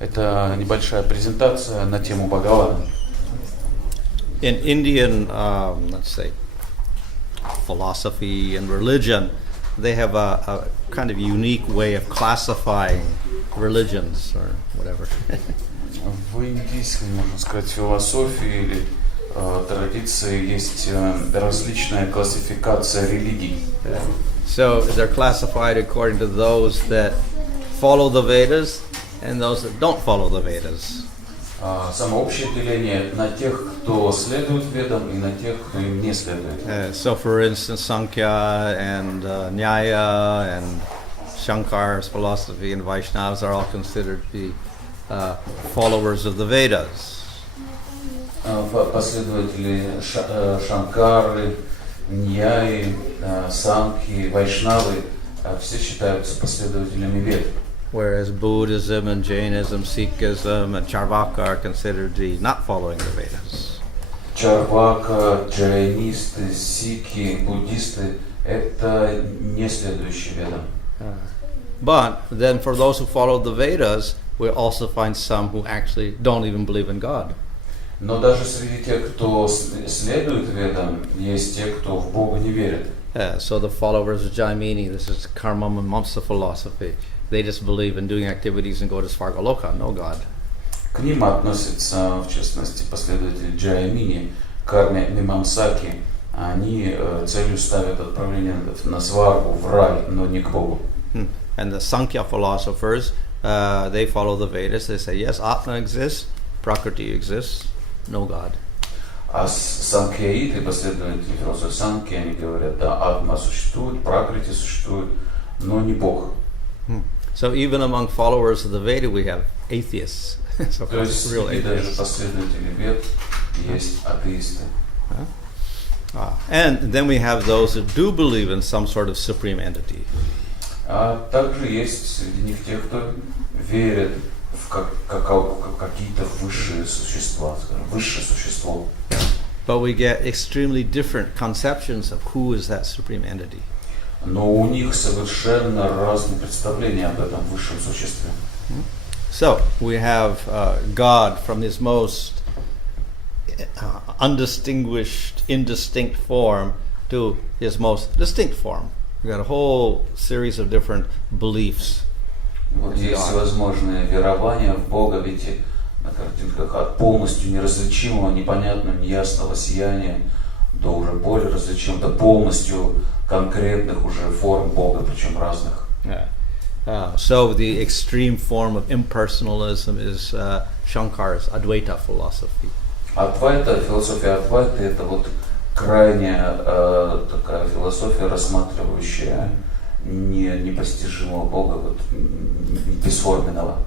Это небольшая презентация на тему Бхагавана. In Indian, let's say, philosophy and religion, they have a kind of unique way of classifying religions or whatever. В индийской, можно сказать, философии или традиции есть различная классификация религий. So they're classified according to those that follow the Vedas and those that don't follow the Vedas. Самое общее деление на тех, кто следует ведам, и на тех, кто им не следует. So, for instance, Sankhya and Nyaya and Shankar's philosophy and Vaishnavas are all considered to be followers of the Vedas. Последователи Шанкары, Ньяи, Санхи, Вайшнавы все считаются последователями вед. Whereas Buddhism and Jainism, Sikhism and Charvaka are considered to be not following the Vedas. Чарвака, джайнисты, сикхи, буддисты – это не следующие ведам. But then for those who follow the Vedas, we also find some who actually don't even believe in God. Но даже среди тех, кто следует ведам, есть те, кто в Бога не верит. So the followers of Jaimini, this is karma mimamsa philosophy. They just believe in doing activities and go to Svargaloka, no God. К ним относятся, в частности, последователи Джаймини, карме мимамсаки. Они целью ставят отправление на сваргу, в рай, но не к Богу. And the Sankhya philosophers, they follow the Vedas. They say, yes, Atma exists, Prakriti exists, no God. А санkhyaиты, последователи философии Санхи, они говорят, да, Атма существует, Пракрити существует, но не Бог. So even among followers of the Veda, we have atheists. So То есть real и даже atheists. последователи вед есть атеисты. And then we have those who do believe in some sort of supreme entity. А также есть среди них те, кто верит в какие-то высшие существа, скажем, высшее существо. But we get extremely different conceptions of who is that supreme entity. Но у них совершенно разные представления об этом высшем существе. So we have God from his most undistinguished, indistinct form to his most distinct form. We've got a whole series of different beliefs. Вот есть всевозможные верования в Бога, видите, на картинках от полностью неразличимого, непонятного, неясного сияния до уже более различимого, до полностью конкретных уже форм Бога, причем разных. So the extreme form of impersonalism is Shankar's Advaita philosophy. Адвайта, философия Адвайты, это вот крайняя такая философия, рассматривающая непостижимого Бога, вот, бесформенного.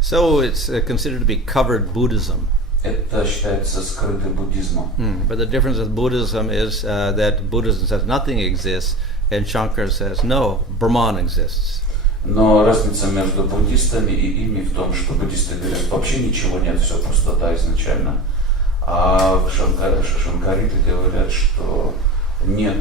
So it's considered to be covered Buddhism. Это считается скрытым буддизмом. But the difference with Buddhism is that Buddhism says nothing exists, and Shankar says no, Brahman exists. Но разница между буддистами и ими в том, что буддисты говорят, вообще ничего нет, все пустота изначально. А шанкариты говорят, что нет,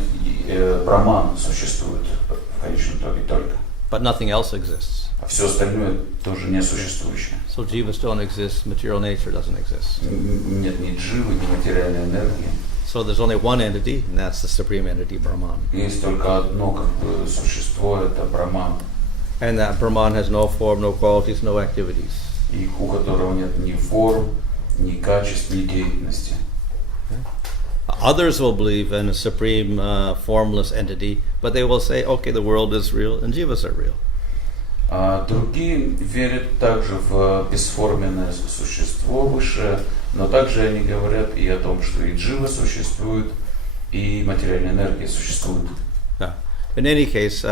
Брахман существует в конечном итоге только. But nothing else exists. А все остальное тоже не существующее. So jivas don't exist, material nature doesn't exist. Нет ни дживы, ни материальной энергии. So there's only one entity, and that's the supreme entity, Brahman. Есть только одно как бы существо, это Брахман. And that Brahman has no form, no qualities, no activities. И у которого нет ни форм, ни качеств, ни деятельности. Others will believe in a supreme formless entity, but they will say, okay, the world is real and jivas are real. А другие верят также в бесформенное существо высшее, но также они говорят и о том, что и джива существует, и материальная энергия существует. In any case,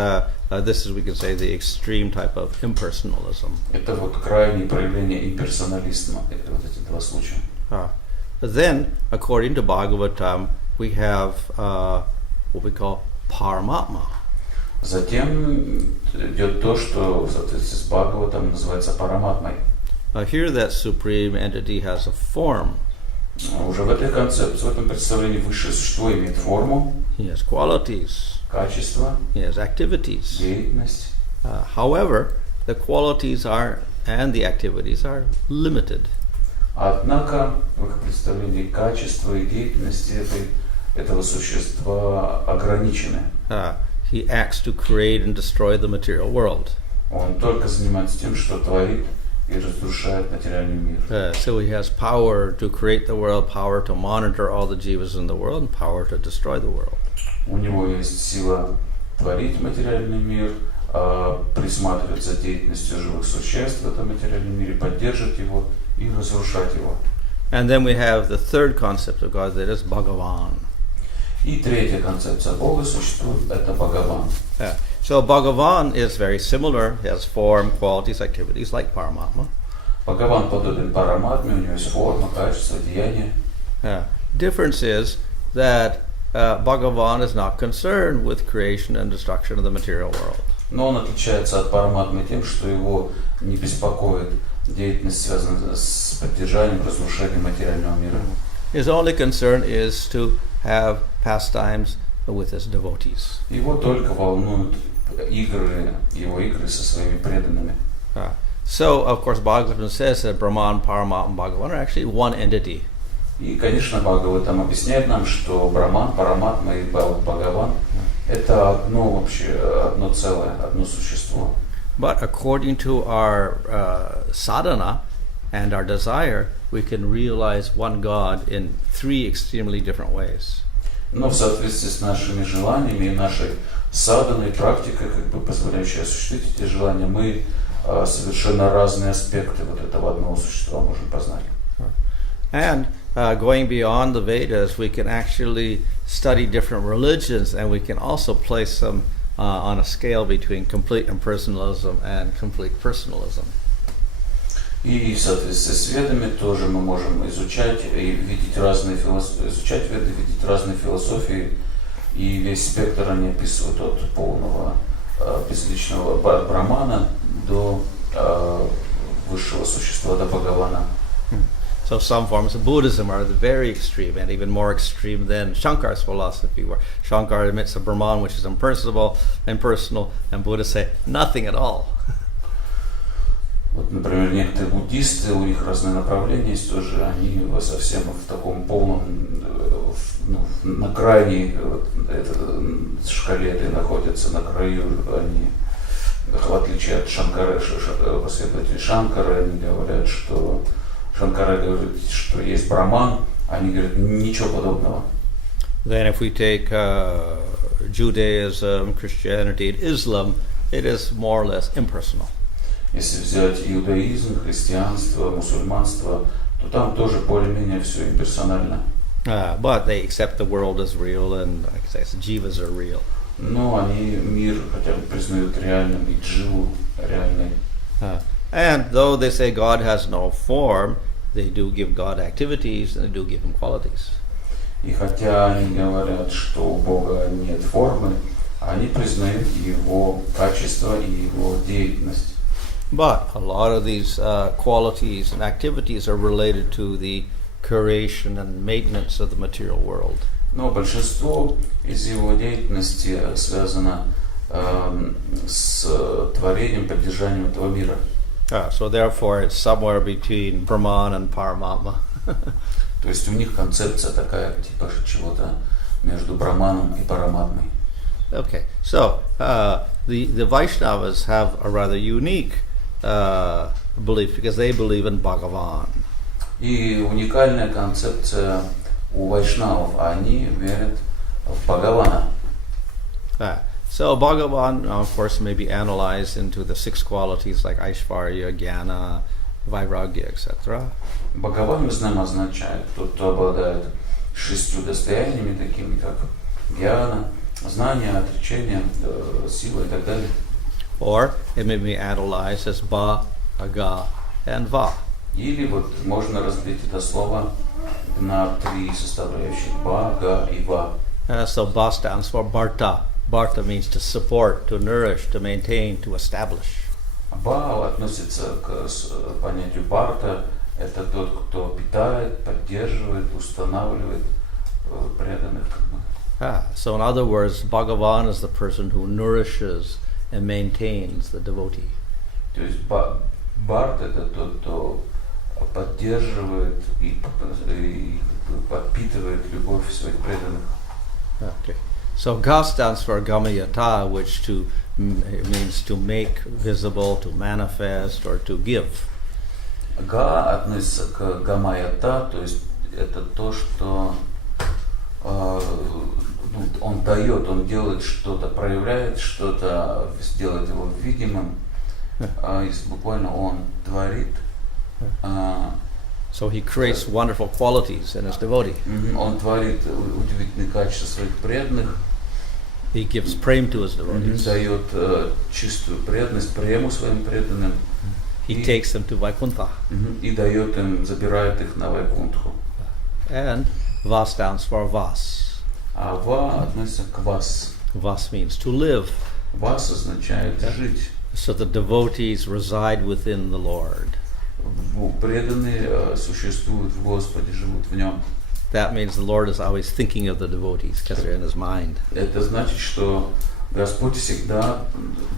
this is, we can say, the extreme type of impersonalism. Это вот крайнее проявление имперсонализма, это вот эти два случая. But then, according to Bhagavatam, we have what we call Paramatma. Затем идет то, что в соответствии с Бхагаватом называется Параматмой. Here that supreme entity has a form. Уже в этой концепции, в этом представлении высшее существо имеет форму, He has qualities. качество, He has activities. деятельность. However, the qualities are and the activities are limited. Однако, в их представлении, качества и деятельности этого существа ограничены. He acts to create and destroy the material world. Он только занимается тем, что творит и разрушает материальный мир. So he has power to create the world, power to monitor all the jivas in the world, and power to destroy the world. У него есть сила творить материальный мир, присматривать за деятельностью живых существ в этом материальном мире, поддерживать его и разрушать его. And then we have the third concept of God, that is Bhagavan. И третья концепция Бога существует, это Бхагаван. So Bhagavan is very similar, he has form, qualities, activities like Paramatma. Бхагаван подобен Параматме, у него есть форма, качество, деяние. Difference is that Bhagavan is not concerned with creation and destruction of the material world. Но он отличается от Параматмы тем, что его не беспокоит деятельность, связанная с поддержанием, разрушением материального мира. His only concern is to have pastimes with his devotees. Его только волнуют его игры со своими преданными. So, of course, Bhagavatam says that Brahman, Paramatma, and Bhagavan are actually one entity. И, конечно, Бхагаватам объясняет нам, что Брахман, Параматма и Бхагаван это одно целое, одно существо. But according to our sadhana and our desire, we can realize one God in three extremely different ways. Но в соответствии с нашими желаниями и нашей садханой практикой, позволяющей осуществить эти желания, мы совершенно разные аспекты вот этого одного существа можем познать. And going beyond the Vedas, we can actually study different religions, and we can also place them on a scale between complete impersonalism and complete personalism. И в соответствии с ведами тоже мы можем изучать и видеть изучать веды, видеть разные философии, и весь спектр они описывают от полного безличного Брахмана до высшего существа, до Бхагавана. So some forms of Buddhism are very extreme, and even more extreme than Shankar's philosophy, where Shankar admits a Brahman which is impersonal, and Buddhists say nothing at all. Вот, например, некоторые буддисты, у них разные направления есть тоже, они совсем в таком полном, на крайней шкале этой находятся, на краю они, в отличие от последователей Шанкара, они говорят, что Шанкара говорит, что есть Брахман, они говорят, ничего подобного. Then if we take Judaism, Christianity, and Islam, it is more or less impersonal. Если взять иудаизм, христианство, мусульманство, то там тоже более-менее все имперсонально. But they accept the world as real, and like I say, jivas are real. Но они мир хотя бы признают реальным, и дживу реальной. And though they say God has no form, they do give God activities and they do give him qualities. И хотя они говорят, что у Бога нет формы, они признают его качество и его деятельность. But a lot of these qualities and activities are related to the creation and maintenance of the material world. Но большинство из его деятельности связано с творением, поддержанием этого мира. So therefore it's somewhere between Brahman and Paramatma. То есть у них концепция такая, типа чего-то между Брахманом и Параматмой. Okay, so the Vaishnavas have a rather unique belief because they believe in Bhagavan. И уникальная концепция у вайшнавов, они верят в Бхагавана. So Bhagavan, of course, may be analyzed into the six qualities like Aishvarya, Jnana, Vairagya, etc. Бхагаван, мы знаем, означает тот, кто обладает 6 достояниями, такими как гьяна, знание, отречение, сила и так далее. Or it may be analyzed as Ba, Aga, and Va. Или вот можно разбить это слово на 3 составляющих: Ба, Га и Ва. So Ba stands for Bharta. Bharta means to support, to nourish, to maintain, to establish. Ба относится к понятию Бхарта. Это тот, кто питает, поддерживает, устанавливает преданных. So in other words, Bhagavan is the person who nourishes and maintains the devotee. То есть Бард — это тот, кто поддерживает и подпитывает любовь своих преданных. Okay. So Ga stands for Gamayata, which means to make visible, to manifest, or to give. Га относится к гамаята, то есть это то, что он дает, он делает что-то, проявляет что-то, делает его видимым. Если буквально он творит. So he creates wonderful qualities in his devotee. Он творит удивительные качества своих преданных. He gives prem to his devotees. Дает чистую преданность, прему своим преданным. He takes them to Vaikuntha. И дает им, забирает их на Вайкунтху. And Va stands for Vas. А Ва относится к Вас. Vas means to live. Вас означает жить. So the devotees reside within the Lord. Преданные существуют в Господе, живут в Нем. That means the Lord is always thinking of the devotees because they're in His mind. Это значит, что Господь всегда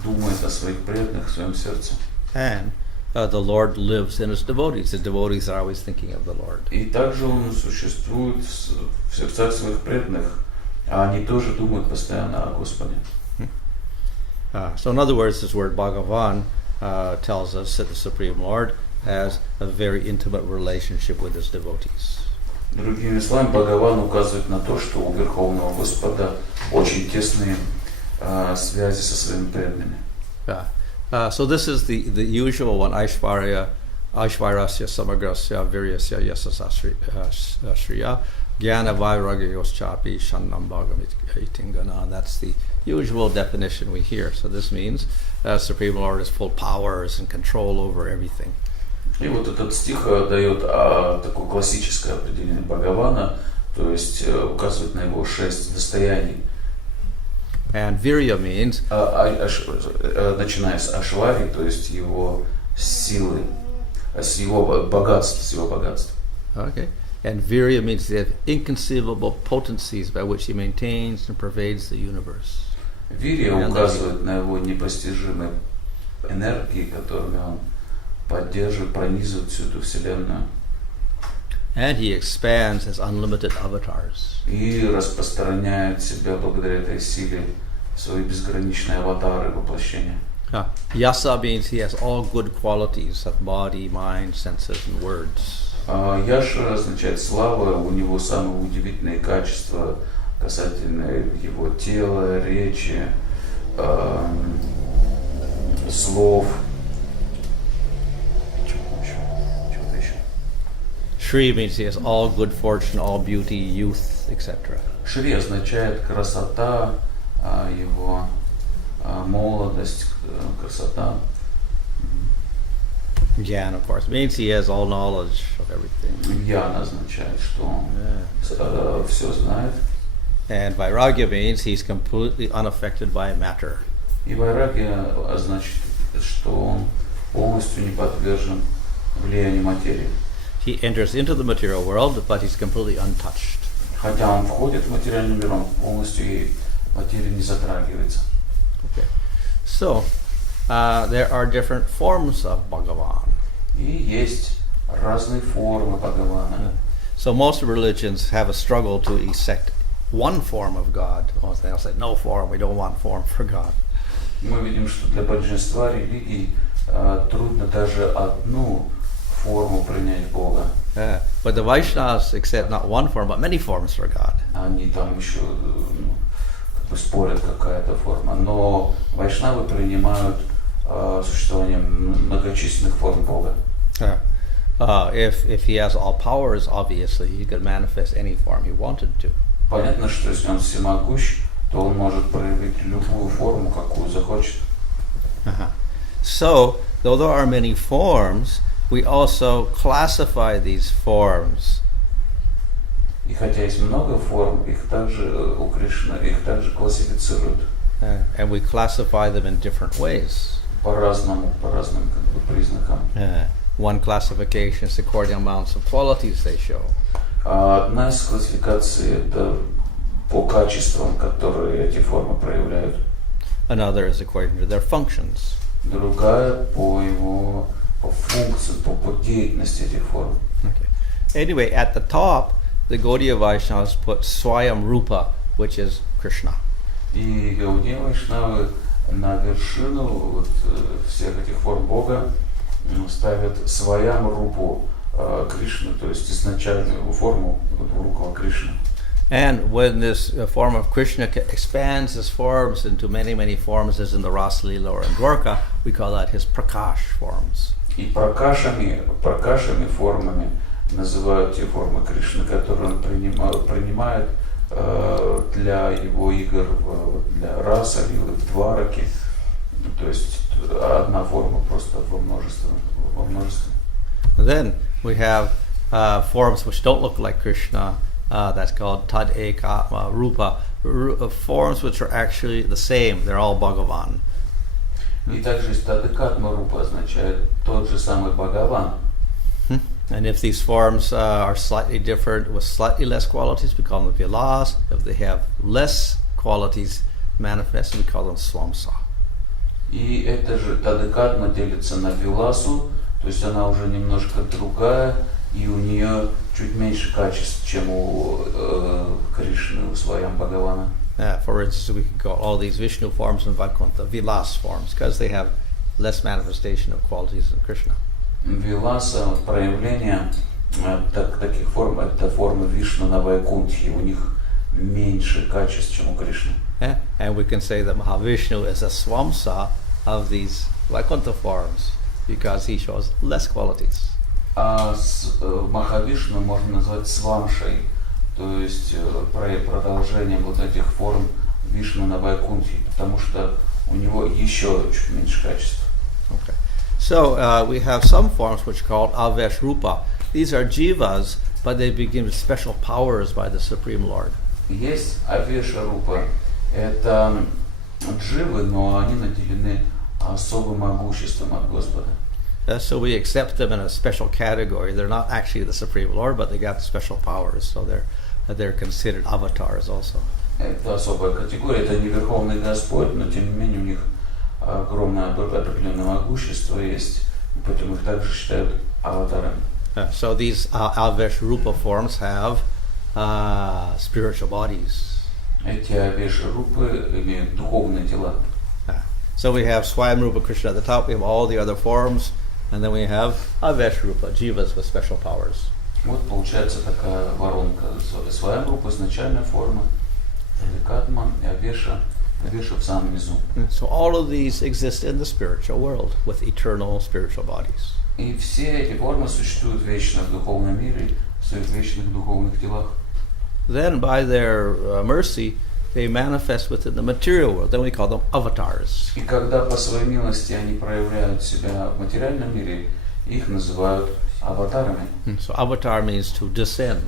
думает о своих преданных в своем сердце. And the Lord lives in His devotees. The devotees are always thinking of the Lord. И также Он существует в сердцах своих преданных, а они тоже думают постоянно о Господе. So in other words, this word Bhagavan tells us that the Supreme Lord has a very intimate relationship with His devotees. Другими словами, Бхагаван указывает на то, что у Верховного Господа очень тесные связи со своими преданными. So this is the usual one, Aishvarya, Aishvarasya Samagrasya Viryasya Yasasa Shriya Jnana Vairagya Shannam Bhagamitingana. That's the usual definition we hear. So this means Supreme Lord has full powers and control over everything. И вот этот стих дает такое классическое определение Бхагавана, то есть указывает на его 6 достояний. And Virya means, начиная с Ашвари, то есть его силы, с его богатств. Okay. And Virya means they have inconceivable potencies by which he maintains and pervades the universe. Вирья указывает на его непостижимые энергии, которыми он поддерживает, пронизывает всю эту вселенную. And he expands his unlimited avatars. И распространяет себя благодаря этой силе свои безграничные аватары воплощения. Yasa means he has all good qualities of body, mind, senses, and words. Яша означает слава, у него самые удивительные качества касательно его тела, речи, слов. Чего-то еще. Shri means he has all good fortune, all beauty, youth, etc. Шри означает красота, его молодость, красота. Gyan, of course, means he has all knowledge of everything. Гьян означает, что он все знает. And Vairagya means he's completely unaffected by matter. И вайрагья означает, что он полностью не подвержен влиянию материи. He enters into the material world, but he's completely untouched. Хотя он входит в материальный мир, он полностью ей материя не затрагивается. Okay. So, there are different forms of Bhagavan. И есть разные формы Бхагавана. So most religions have a struggle to accept one form of God. They'll say, no form, we don't want form for God. Мы видим, что для большинства религий трудно даже одну форму принять Бога. But the Vaishnavas accept not one form, but many forms for God. Они там еще спорят, какая-то форма. Но вайшнавы принимают существование многочисленных форм Бога. If he has all powers, obviously, he could manifest any form he wanted to. Понятно, что если он всемогущ, то он может проявить любую форму, какую захочет. So, though there are many forms, we also classify these forms. И хотя есть много форм, их также у Кришны, их также классифицируют. And we classify them in different ways. По разным признакам. One classification is according to amounts of qualities they show. Одна из классификаций это по качествам, которые эти формы проявляют. Another is according to their functions. Другая по его по функции, по деятельности этих форм. Okay. Anyway, at the top, the гаудия-вайшнавs put Swayam Rupa, which is Krishna. И гаудия-вайшнавы на вершину вот, всех этих форм Бога ставят Сваям Рупу Кришны, то есть изначальную его форму Рукава Кришны. And when this form of Krishna expands his forms into many, many forms, as in the Ras Leela or in Dwarka, we call that his Prakash forms. И пракашами формами называют те формы Кришны, которые он принимает для его игр для раса, лилы, в двараке. То есть одна форма просто во множестве. Then we have forms which don't look like Krishna. That's called Tad Ekatma Rupa, forms which are actually the same. They're all Bhagavan. И также есть Тадекатма Рупа означает тот же самый Бхагаван. And if these forms are slightly different with slightly less qualities, we call them Vilas. If they have less qualities manifested, we call them Swamsa. И это же Тадекатма делится на Виласу, то есть она уже немножко другая, и у нее чуть меньше качеств, чем у Кришны, у Сваям Бхагавана. For instance, we can call all these Vishnu forms and Vaikuntha Vilas forms because they have less manifestation of qualities than Krishna. Виласа, проявление таких форм, это формы Вишну на Вайкунтхе, у них меньше качеств, чем у Кришны. And we can say that Mahavishnu is a Swamsa of these Vaikuntha forms because he shows less qualities. А Махавишну можно назвать Свамшей, то есть продолжением вот этих форм Вишну на Вайкунтхе, потому что у него еще чуть меньше качеств. Okay. So we have some forms which are called Avesh Rupa. These are jivas, but they begin with special powers by the Supreme Lord. Есть Авеша Рупа, это дживы, но они наделены особым могуществом от Господа. So we accept them in a special category. They're not actually the Supreme Lord, but they got special powers, so they're considered avatars also. Это особая категория, это не Верховный Господь, но тем не менее у них огромное определенное могущество есть, и поэтому их также считают аватарами. So these Avesh Rupa forms have spiritual bodies. Эти Авеши Рупы имеют духовные тела. So we have Swayam Rupa Krishna at the top, we have all the other forms, and then we have Avesh Rupa, jivas with special powers. Вот получается такая воронка. Сваям Рупа изначальная форма, Тадекатма и Авеша в самом низу. So all of these exist in the spiritual world with eternal spiritual bodies. И все эти формы существуют вечно в духовном мире, в своих вечных духовных телах. Then by their mercy, they manifest within the material world. Then we call them avatars. И когда по своей милости они проявляют себя в материальном мире, их называют аватарами. So avatar means to descend.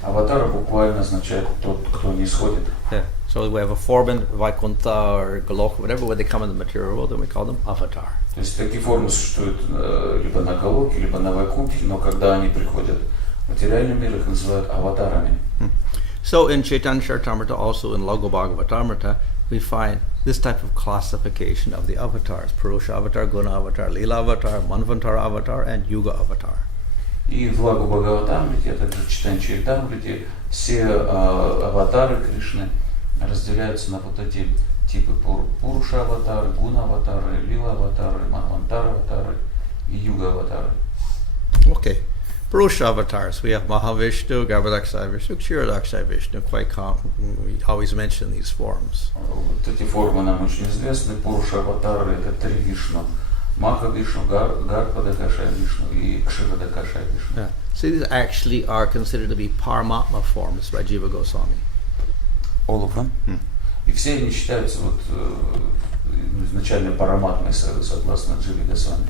Аватар буквально означает тот, кто не сходит. Yeah. So we have a form in Vaikuntha or Goloka, whatever, when they come in the material world, then we call them avatar. То есть такие формы существуют либо на Галоке, либо на Вайкунтхе, но когда они приходят в материальный мир, их называют аватарами. So in Chaitanya Charitamrita, also in Lago Bhagavatamrita, we find this type of classification of the avatars: Purusha avatar, Guna avatar, Lila avatar, Manvantara avatar, and Yuga avatar. И в Лагу Бхагаватамрите, а также в Читанья Чаритамрите, все аватары Кришны разделяются на вот эти типы: Пуруша аватары, Гуна аватары, Лила аватары, Манвантара аватары и Юга аватары. Okay. Purusha avatars. We have Mahavishnu, Garbhadakshay Vishnu, Kshirodakshay Vishnu. Quite common. We always mention these forms. Вот эти формы нам очень известны. Пуруша аватары — это три Вишну. Маха Вишну, Гарбхадакашай Вишну и Кширадакашай Вишну. Yeah. So these actually are considered to be Paramatma forms by Jiva Goswami. All of them? И все они считаются вот изначально параматмой, согласно Дживе Госвами.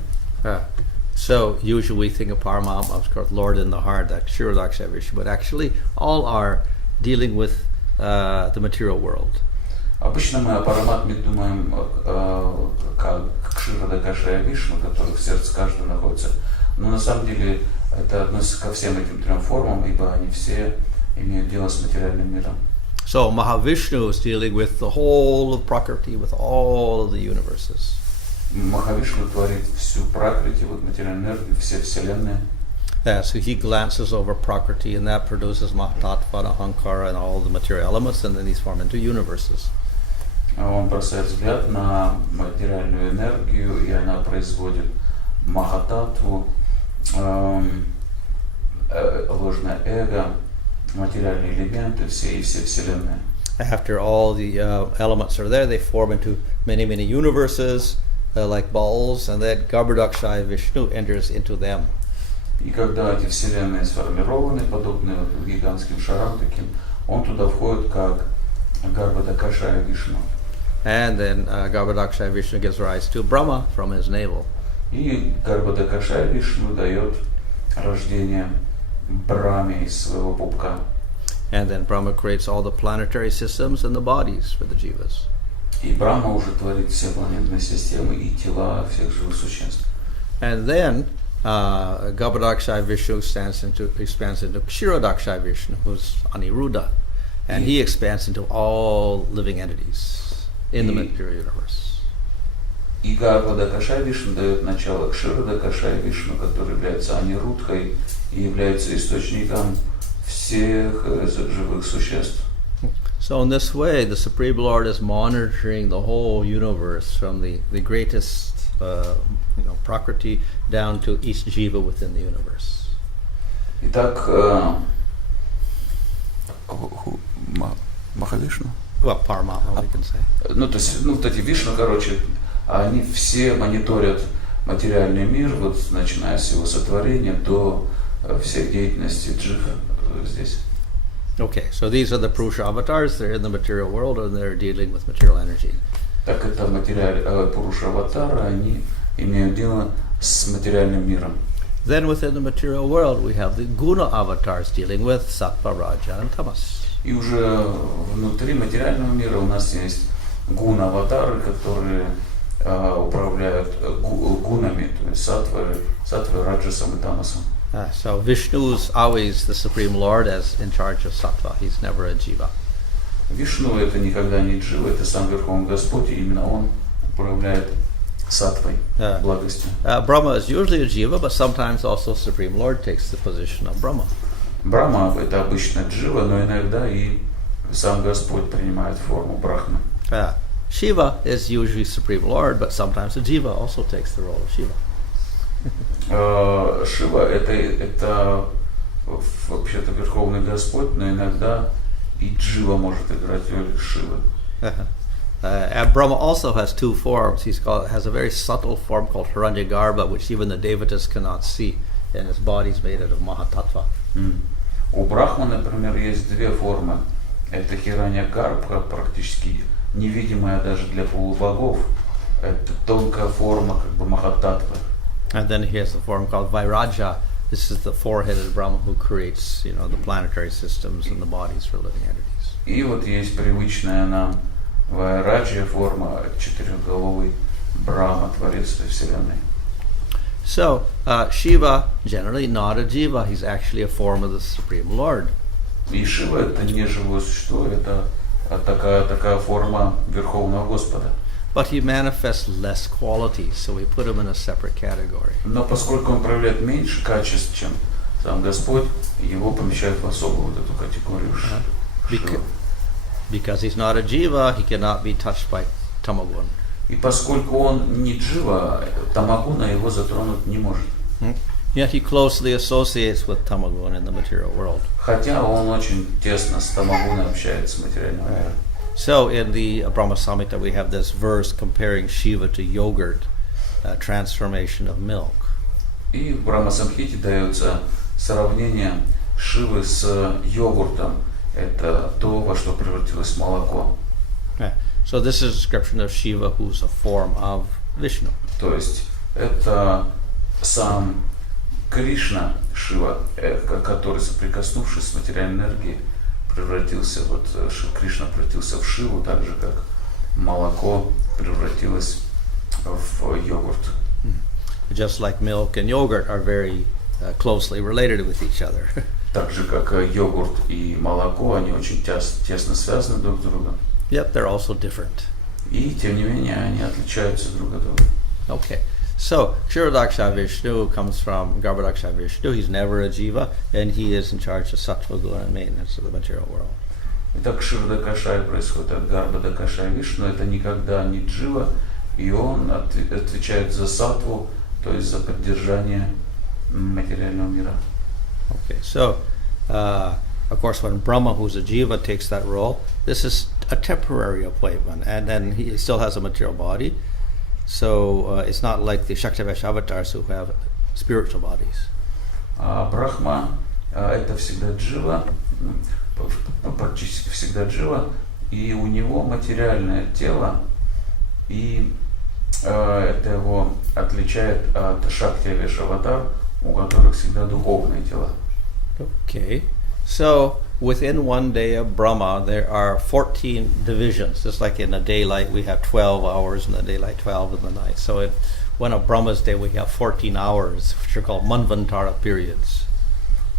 So usually we think of Paramatma, of course, Lord in the heart, that Kshirodakshay Vishnu, but actually all are dealing with the material world. Обычно мы о параматме думаем как Кширадакашая Вишну, который в сердце каждого находится. Но на самом деле это относится ко всем этим трем формам, ибо они все имеют дело с материальным миром. So Mahavishnu is dealing with the whole of Prakriti, with all of the universes. Махавишну творит всю пракрити, вот материальную энергию, все вселенные. So he glances over Prakriti, and that produces Mahatattva and Ahankara and all the material elements, and then these form into universes. Он бросает взгляд на материальную энергию, и она производит махататтву, ложное эго, материальные элементы, все вселенные. After all the elements are there, they form into many, many universes, like balls, and then Garbhodakshaya Vishnu enters into them. И когда эти вселенные сформированы, подобные гигантским шарам таким, он туда входит как Гарбхадакашая Вишну. And then Garbhodakshaya Vishnu gives rise to Brahma from his navel. И Гарбхадакашая Вишну дает рождение Брахме из своего пупка. And then Brahma creates all the planetary systems and the bodies for the jivas. И Брахма уже творит все планетные системы и тела всех живых существ. And then Garbhodakshaya Vishnu expands into Kshirodakshaya Vishnu, who's Aniruddha, and he expands into all living entities in the material universe. И Гарбхадакашая Вишну дает начало Кширодакашая Вишну, который является Анирудхой и является источником всех живых существ. So in this way, the Supreme Lord is monitoring the whole universe from the greatest Prakriti down to each jiva within the universe. Итак, Махавишну? Well, Paramatma, we can say. То есть, вот эти Вишну, они все мониторят материальный мир, вот начиная с его сотворения до всех деятельностей джива здесь. Okay, so these are the Purusha avatars. They're in the material world and they're dealing with material energy. Так это Пуруша аватара, они имеют дело с материальным миром. Then within the material world we have the Guna avatars dealing with Sattva, Raja and Tamas. И уже внутри материального мира у нас есть гуна-аватары, которые управляют гунами, то есть саттвой, раджасом и тамасом. So Vishnu is always the Supreme Lord as in charge of Sattva. He's never a jiva. Вишну это никогда не джива, это сам Верховный Господь, и именно Он управляет саттвой, благостью. Brahma is usually a jiva, but sometimes also Supreme Lord takes the position of Brahma. Брахма это обычно джива, но иногда и сам Господь принимает форму Брахмы. Shiva is usually Supreme Lord, but sometimes a jiva also takes the role of Shiva. Шива это вообще-то Верховный Господь, но иногда и джива может играть роль Шивы. And Brahma also has two forms. Has a very subtle form called Hiranyagarbha, which even the Devatas cannot see, and his body is made out of Mahatattva. У Брахмы, например, есть две формы. Это Хираньягарбха, практически невидимая даже для полубогов. Это тонкая форма Махататтвы. And then he has the form called Vairaja. This is the four-headed Brahma who creates, the planetary systems and the bodies for living entities. И вот есть привычная нам Вайраджа форма, четырехголовый Брахма, творец Вселенной. So, Shiva, generally not a jiva, he's actually a form of the Supreme Lord. И Шива это не живое существо, это такая форма Верховного Господа. But he manifests less qualities, so we put him in a separate category. Но поскольку он проявляет меньше качеств, чем сам Господь, его помещают в особую вот эту категорию Шива. Because he's not a jiva, he cannot be touched by tamagun. И поскольку он не джива, тамагуна его затронуть не может. Yet he closely associates with tamagun in the material world. Хотя он очень тесно с тамагуной общается в материальном мире. So in the Brahma Samhita we have this verse comparing Shiva to yogurt, transformation of milk. И в Брахма Самхите дается сравнение Шивы с йогуртом. Это то, во что превратилось молоко. So this is a description of Shiva, who's a form of Vishnu. То есть это сам Кришна, Шива, который, соприкоснувшись с материальной энергией, превратился, Кришна превратился в Шиву, так же как молоко превратилось в йогурт. Just like milk and yogurt are very closely related with each other. Так же как йогурт и молоко, они очень тесно связаны друг с другом. Yet they're also different. И тем не менее они отличаются друг от друга. Okay. So, Kshirodaksha Vishnu comes from Garbhodaksha Vishnu. He's never a jiva, and he is in charge of sattva guna and maintenance of the material world. Итак, Кширдакашай происходит от Гарбхадакашай Вишну, это никогда не джива, и он отвечает за саттву, то есть за поддержание материального мира. Okay, so, of course, when Brahma, who's a jiva, takes that role, this is a temporary appointment, and then he still has a material body. So it's not like the Shaktivesh avatars who have spiritual bodies. Брахма это всегда джива, практически всегда джива, и у него материальное тело, и это его отличает от Шактивеш аватар, у которых всегда духовные тела. Okay, so within one day of Brahma, there are 14 divisions. Just like in the daylight, we have 12 hours in the daylight, 12 in the night. So in one of Brahma's day, we have 14 hours, which are called Manvantara periods.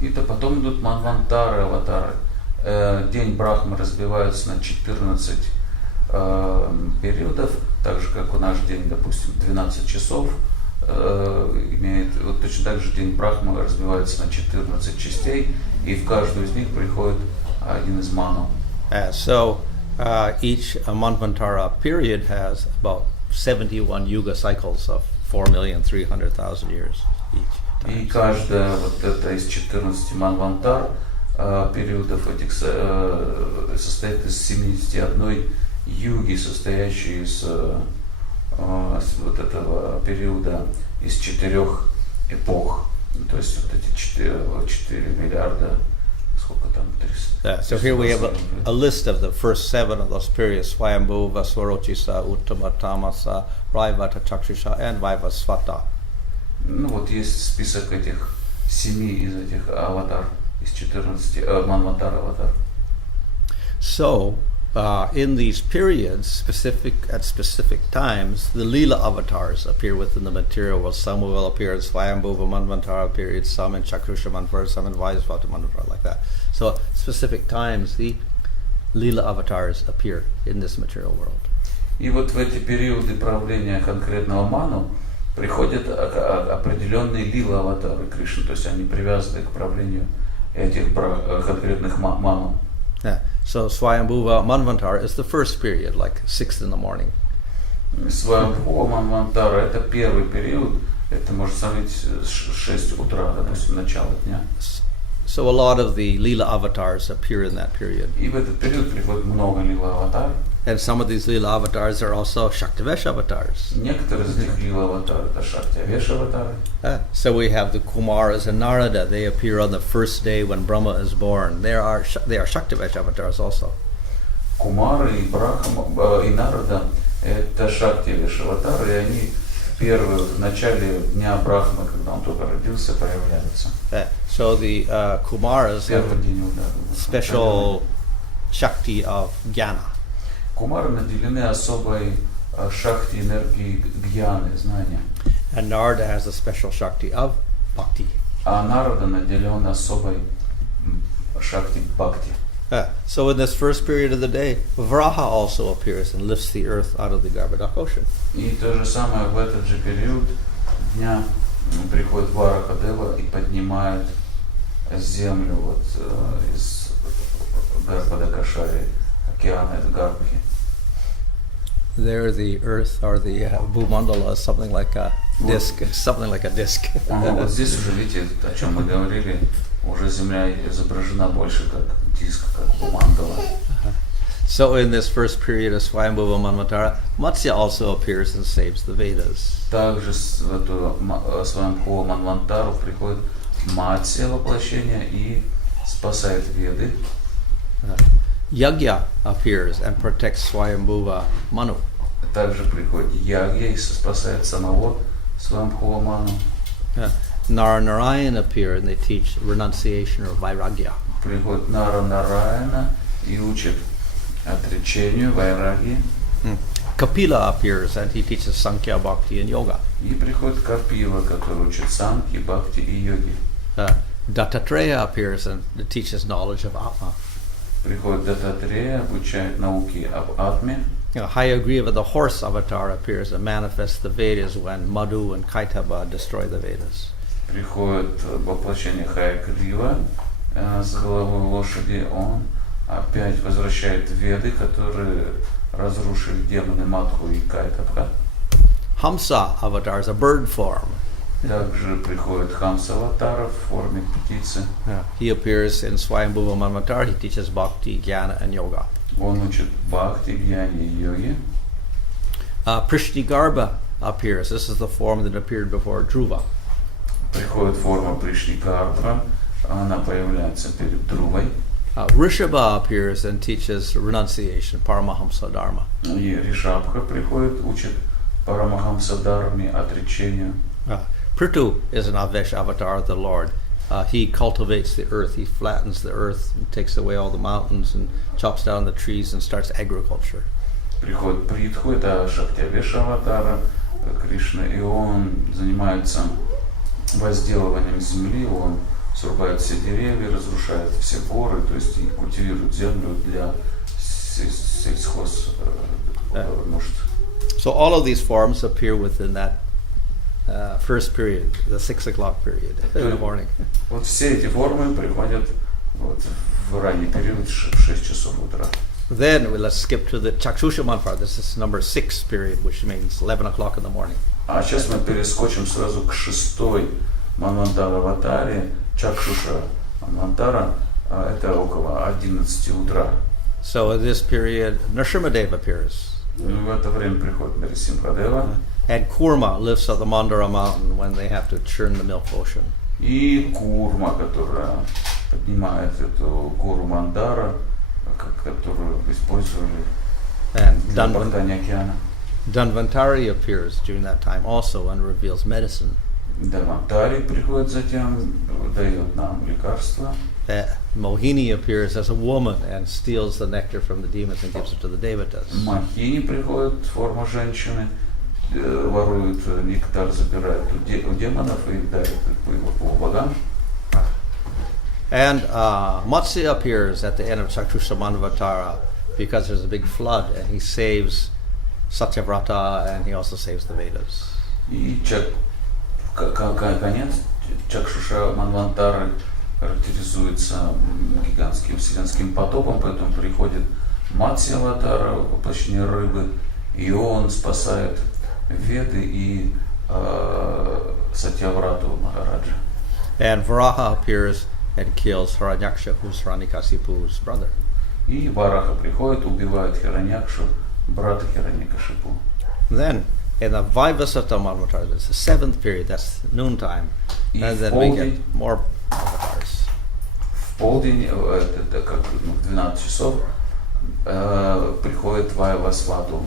И то потом идут манвантары, аватары. День Брахмы разбивается на 14 периодов, так же, как у наш день, допустим, 12 часов. Имеет, вот точно так же день Брахмы разбивается на 14 частей, и в каждую из них приходит один из ману. So each Manvantara period has about 71 yuga cycles of 4,300,000 years each. И каждая вот это из 14 манвантар периодов этих состоит из 71 юги, состоящей из вот этого периода из 4 эпох, то есть вот эти 4 миллиарда, сколько там, 300. So here we have a list of the first 7 of those periods: Swayambhu, Vaswarochisa, Uttama, Tamasa, Raivata, Chakshusha, and Vaivasvata. Ну вот есть список этих 7 из этих аватар, из 14 манвантар аватар. So in these periods, at specific times, the Leela avatars appear within the material world. Some will appear in Swayambhuva Manvantara periods, some in Chakrusha Manvantara, some in Vaisvata Manvantara, like that. So specific times, the Leela avatars appear in this material world. И вот в эти периоды правления конкретного ману приходят определенные лила аватары Кришны, то есть они привязаны к правлению этих конкретных ману. Yeah. So Swayambhuva Manvantara is the first period, like 6 in the morning. Свayambhuva Манвантара это первый период, это можно сравнить с 6 утра, допустим, начало дня. So a lot of the Leela avatars appear in that period. И в этот период приходит много лила аватар. And some of these Leela avatars are also Shaktivesh avatars. Некоторые из этих лила аватар это Шактивеш аватары. So we have the Kumaras and Narada. They appear on the first day when Brahma is born. They are Shaktivesh avatars also. Кумары и Брахма и Нарада это Шактивеш аватары, и они первые в начале дня Брахмы, когда он только родился, появляются. So the Kumaras have special Shakti of Jnana. Кумары наделены особой шакти энергии гьяны, знания. And Narada has a special Shakti of Bhakti. А Нарада наделен особой шакти бхакти. So in this first period of the day, Vraha also appears and lifts the earth out of the Garbhodak ocean. И то же самое в этот же период дня приходит Варахадева и поднимает землю вот из Гарбхадакашари, океана, из Гарбхи. There the earth or the Bhumandala is something like a disc, Вот здесь уже, видите, о чем мы говорили, уже Земля изображена больше как диск, как Бхумандала. So in this first period of Swayambhuva Manvantara, Matsya also appears and saves the Vedas. Также в эту Свayambhuva Манвантару приходит Матсya воплощение и спасает Веды. Yagya appears and protects Swayambhuva Manu. Также приходит Ягья и спасает самого Свayambhuva Ману. Narayan appear and they teach renunciation or vairagya. Приходит Нараяна и учит отречению, вайраги. Kapila appears and he teaches Sankhya, Bhakti and Yoga. И приходит Капила, который учит Санхи, Бхакти и йоги. Dattatreya appears and teaches knowledge of Atma. Приходит Даттатрея, обучает науки об Атме. Hayagriva, the horse avatar, appears and manifests the Vedas when Madhu and Kaitaba destroy the Vedas. Приходит воплощение Харе Кришна с головой лошади, он опять возвращает Веды, которые разрушили демоны Мадху и Кайтабха. Hamsa avatar is a bird form. Также приходит Хамса аватара в форме птицы. He appears in Swayambhuva Manvantar. He teaches bhakti, jnana, and yoga. Он учит бхакти, гьяне и йоги. Prishnigarbha appears. This is the form that appeared before Dhruva. Приходит форма Пришнигарбха, она появляется перед Друвой. Rishabha appears and teaches renunciation, Paramahamsa Dharma. И Ришабха приходит, учит Парамахамса Дharме, отречению. Prithu is an Avesh avatar of the Lord. He cultivates the earth, he flattens the earth, and takes away all the mountains and chops down the trees and starts agriculture. Приходит Притху, это Шактявеша аватара Кришны, и он занимается возделыванием земли, он срубает все деревья, разрушает все горы, то есть и культивирует землю для сельхоз нужд. So all of these forms appear within that first period, the 6 o'clock period in the morning. Вот все эти формы приходят вот в ранний период в 6 часов утра. Then let's skip to the Chakshusha Manvantara. This is number 6 period, which means 11 o'clock in the morning. А сейчас мы перескочим сразу к 6-й Манвантара аватаре, Чакшуша Манвантара, это около 11 утра. So in this period, Nrsimhadev appears. В это время приходит Нарисимхадева. And Kurma lifts up the Mandara mountain when they have to churn the milk ocean. И Курма, которая поднимает эту гору Мандара, которую использовали для пахтания океана. Dhanvantari appears during that time also and reveals medicine. Дhanvantari приходит затем, дает нам лекарства. Mohini appears as a woman and steals the nectar from the demons and gives it to the devatas. Махини приходит в форму женщины, ворует нектар, забирает у демонов и дарит по богам. And Matsya appears at the end of Chakshusha Manvatara because there's a big flood and he saves Satyavrata and he also saves the Vedas. И конец Чакшуша Манвантары характеризуется гигантским вселенским потопом, поэтому приходит Матсья аватара, воплощение рыбы, и он спасает Веды и Сатьяврату Махараджа. And Varaha appears and kills Hiranyaksha, who's Hiranyakasipu's brother. И Вараха приходит, убивает Хираньякшу, брата Хираньякашипу. Then in the Vaivasata Manvatara, it's the 7th period, that's noontime. And then we get more avatars. В полдень, это как в 12 часов, приходит Вайвасвату,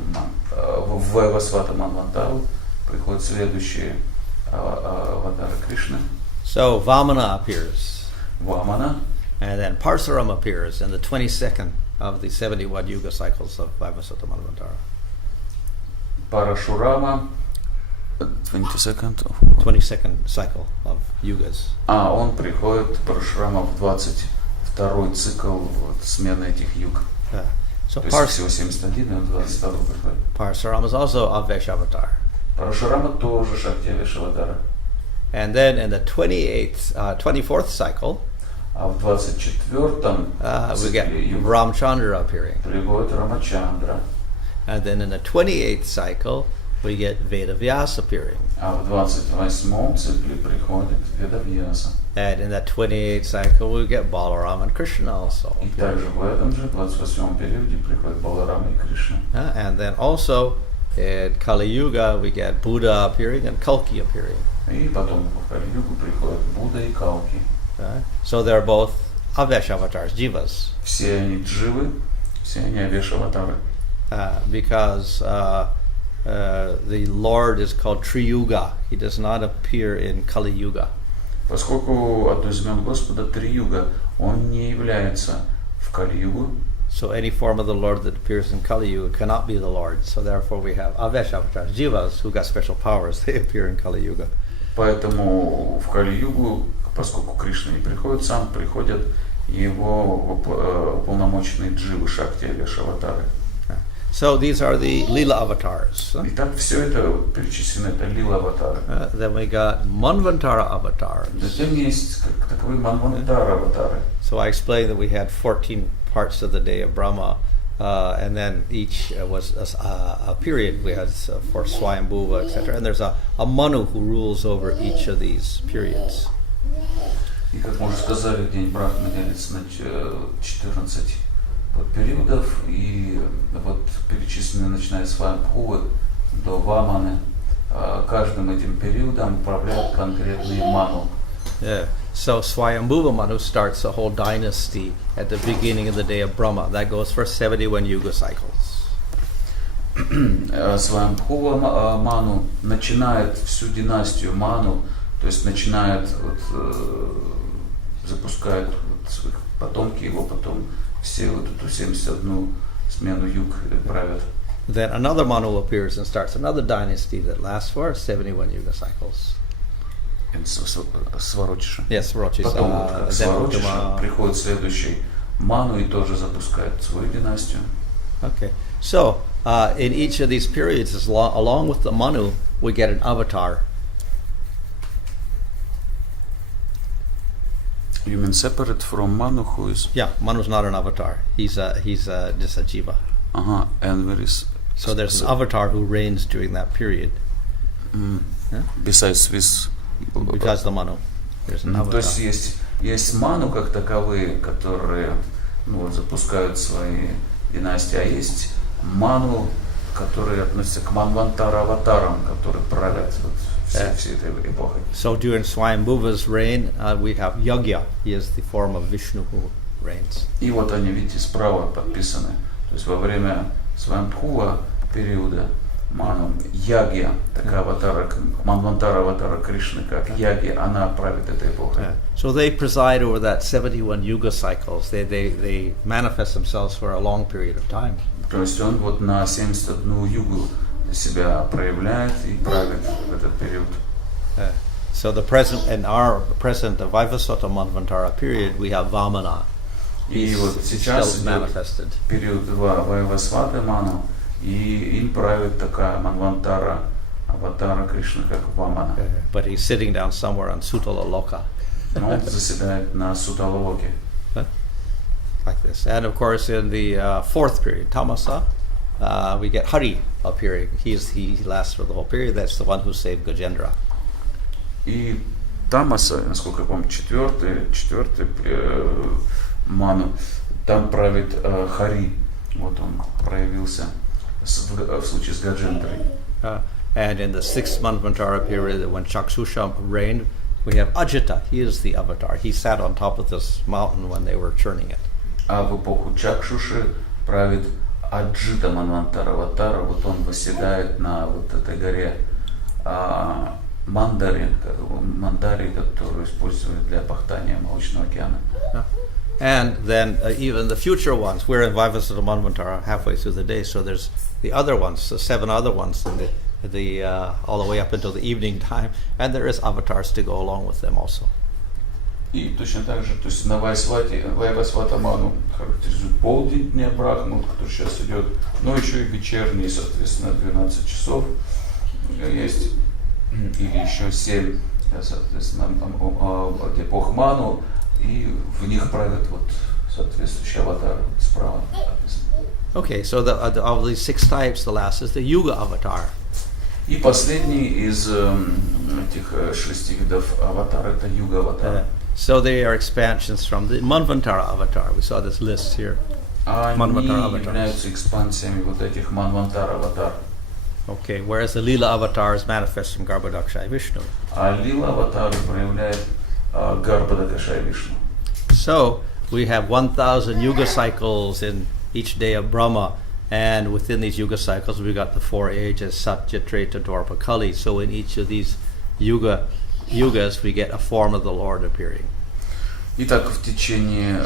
в Вайвасвата Манвантару приходят следующие аватары Кришны. So Vamana appears. Вамана. And then Parsaram appears in the 22nd of the 71 yuga cycles of Vaivasata Manvantara. Парашурама. 22nd cycle of yugas. Он приходит, Парашурама, в 22-й цикл смены этих юг. So То есть всего 71, и он 22 приходит. Parsaram is also Avesh avatar. Парашурама тоже Шактявеш аватара. And then in the 24th cycle, в 24-м we get Ramchandra appearing. Приходит Рамачандра. And then in the 28th cycle, we get Vedavyas appearing. В 28-м цикле приходит Ведавьяса. And in that 28th cycle, we get Balaram and Krishna also. И также в этом же 28-м периоде приходит Баларама и Кришна. And then also in Kali Yuga, we get Buddha appearing and Kalki appearing. И потом в Кали-югу приходят Будда и Калки. So they're both Avesh avatars, jivas. Все они дживы, все они Авеш-аватары. Because the Lord is called Triyuga. He does not appear in Kali Yuga. Поскольку одно из имен Господа Три-юга, он не является в Кали-югу. So any form of the Lord that appears in Kali Yuga cannot be the Lord. So therefore we have Avesh avatars, jivas, who got special powers. They appear in Kali Yuga. Поэтому в Кали-югу, поскольку Кришна не приходит сам, приходят его уполномоченные дживы Шакти Авеш-аватары. So these are the Lila avatars. Итак, все это перечислено, это лила-аватары. Then we got Manvantara avatars. Затем есть таковые манвантара-аватары. So I explained that we had 14 parts of the day of Brahma, and then each was a period. We had for Swayambhuva, etc. And there's a Manu who rules over each of these periods. И как мы уже сказали, день Брахмы делится на 14 периодов, и вот перечислены, начиная с Свайамбхувы до Ваманы, каждым этим периодом управляют конкретные ману. Yeah. So Swayambhuva Manu starts a whole dynasty at the beginning of the day of Brahma. That goes for 71 yuga cycles. Свайамбхува ману начинает всю династию ману, то есть начинает, запускает своих потомки его, потом все вот эту 71 смену юг правят. Then another Manu appears and starts another dynasty that lasts for 71 yuga cycles. Сварочиша. Yes, Сварочиша. Потом Сварочиша приходит следующий ману и тоже запускает свою династию. Okay. So in each of these periods, along with the Manu, we get an avatar. You mean separate from Manu, who is? Yeah, Manu's not an avatar. He's just a jiva. And there is. So there's an avatar who reigns during that period. Yeah? Besides this. Because the Manu, there's an avatar. То есть есть ману как таковые, которые запускают свои династии, а есть ману, которые относятся к манвантара-аватарам, которые правят всей этой эпохой. So during Swayambhuva's reign, we have Yagya. He is the form of Vishnu who reigns. И вот они, видите, справа подписаны. То есть во время Свайамбхува периода ману Ягья, такая аватара, манвантара аватара Кришны, как Ягья, она правит этой эпохой. So they preside over that 71 yuga cycles. They manifest themselves for a long period of time. То есть он вот на 71 югу себя проявляет и правит в этот период. So the present in our present Vaivasvata Manvantara period, we have Vamana. И вот сейчас идет период Вайвасваты ману, и им правит такая манвантара аватара Кришны, как Вамана. But he's sitting down somewhere on Sutala Loka. Но он заседает на Суталалоке. Like this. And of course in the fourth period, Tamasa, we get Hari appearing. He lasts for the whole period. That's the one who saved Gajendra. И Тамаса, насколько я помню, четвертый ману, там правит Хари. Вот он проявился в случае с Гаджендрой. And in the sixth Manvantara period, when Chakshusha reigned, we have Ajita. He is the avatar. He sat on top of this mountain when they were churning it. А в эпоху Чакшуши правит Аджита Манвантара аватара. Вот он восседает на вот этой горе Мандари, которую использовали для пахтания Молочного океана. And then even the future ones, we're in Vaivasvata Manvantara halfway through the day, so there's the other ones, the 7 other ones, in the all the way up until the evening time, and there is avatars to go along with them also. И точно так же, то есть на Вайвасвата ману характеризует полдень дня Брахмы, который сейчас идет, но еще и вечерний, соответственно, 12 часов есть, или еще 7, соответственно, эпох ману, и в них правят вот соответствующие аватары справа. Okay, so of these 6 types, the last is the Yuga avatar. И последний из этих 6 видов аватар это Юга аватар. So they are expansions from the Manvantara avatar. We saw this list here. Они являются экспансиями вот этих Манвантара аватар. Okay, whereas the Lila avatars manifest from Garbhodakshaya Vishnu. А Лила аватары проявляет Гарбхадакшая Вишну. So we have 1,000 yuga cycles in each day of Brahma, and within these yuga cycles we got the 4 ages, Satya, Treta, Dwapara, Kali. So in each of these yugas we get a form of the Lord appearing. Итак, в течение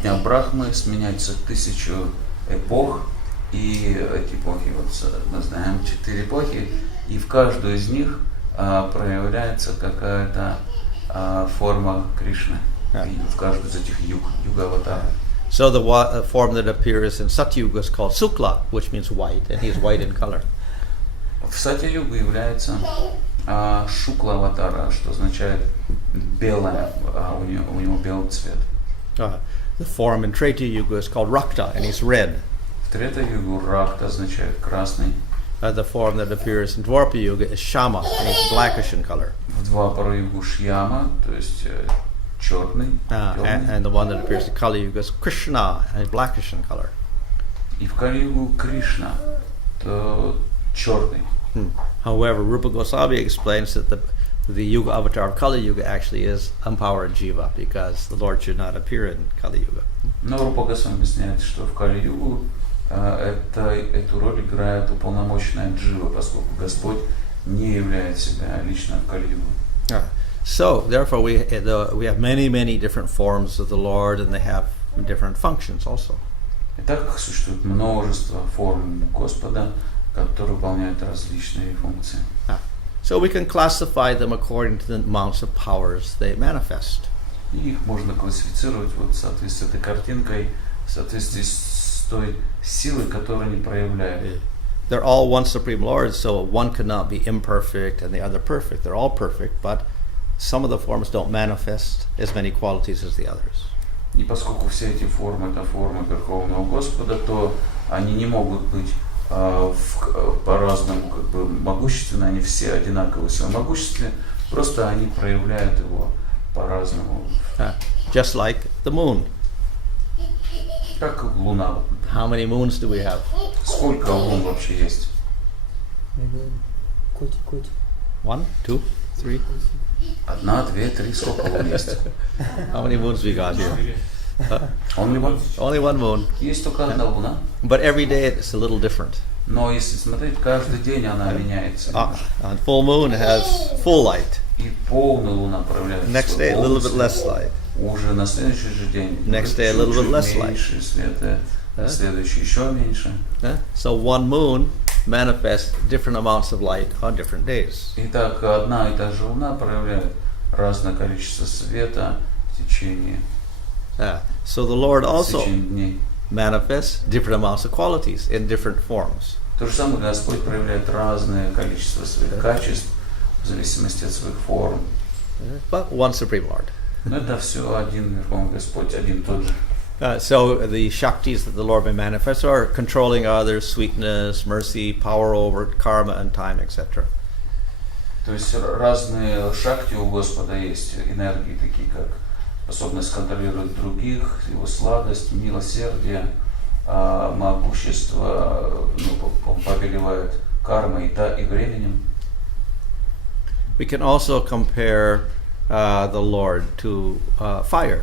дня Брахмы сменяется 1000 эпох, и эти эпохи, вот мы знаем 4 эпохи, и в каждую из них проявляется какая-то форма Кришны, в каждую из этих юга аватаров. So the form that appears in Satyuga is called Sukla, which means white, and he is white in color. В Сатья-югу является Шукла аватара, что означает белое, у него белый цвет. The form in Treta Yuga is called Rakta, and he's red. В Трета-югу Ракта означает красный. The form that appears in Dwapara Yuga is Shama, and he's blackish in color. В Двапара-югу Шьяма, то есть черный. And the one that appears in Kali Yuga is Krishna, and he's blackish in color. И в Кали-югу Кришна, то черный. However, Rupa Goswami explains that the Yuga avatar of Kali Yuga actually is empowered Jiva, because the Lord should not appear in Kali Yuga. Но Рупа Госвами объясняет, что в Кали-югу эту роль играет уполномоченная Джива, поскольку Господь не являет себя лично в Кали-югу. So, therefore, we have many different forms of the Lord, and they have different functions also. Итак, существует множество форм Господа, которые выполняют различные функции. So we can classify them according to the amounts of powers they manifest. И их можно классифицировать вот в соответствии с этой картинкой, в соответствии с той силой, которую они проявляют. They're all one Supreme Lord, so one cannot be imperfect and the other perfect. They're all perfect, but some of the forms don't manifest as many qualities as the others. И поскольку все эти формы — это формы Верховного Господа, то они не могут быть по-разному как бы могущественны, они все одинаковы в своем могуществе, просто они проявляют его по-разному. Just like the moon. Как Луна. How many moons do we have? Сколько лун вообще есть? 1, 2, 3. 1, 2, 3. Сколько лун есть? How many moons we got here? Only one? Only one moon. Есть только одна луна. But every day it's a little different. Но если смотреть, каждый день она меняется. On full moon has full light. И полная луна проявляет. Next day a little bit less light. Уже на следующий же день. Next day a little bit less light. Меньше света. Следующий еще меньше. So one moon manifests different amounts of light on different days. Итак, одна и та же луна проявляет разное количество света в течение. So the Lord also manifests different amounts of qualities in different forms. То же самое Господь проявляет разное количество своих качеств в зависимости от своих форм. But one Supreme Lord. Но это все один Верховный Господь, один тот же. So the Shaktis that the Lord may manifest are controlling others, sweetness, mercy, power over karma and time, etc. То есть разные шакти у Господа есть, энергии такие как способность контролировать других, его сладость, милосердие, могущество, он повелевает кармой и временем. We can also compare the Lord to fire.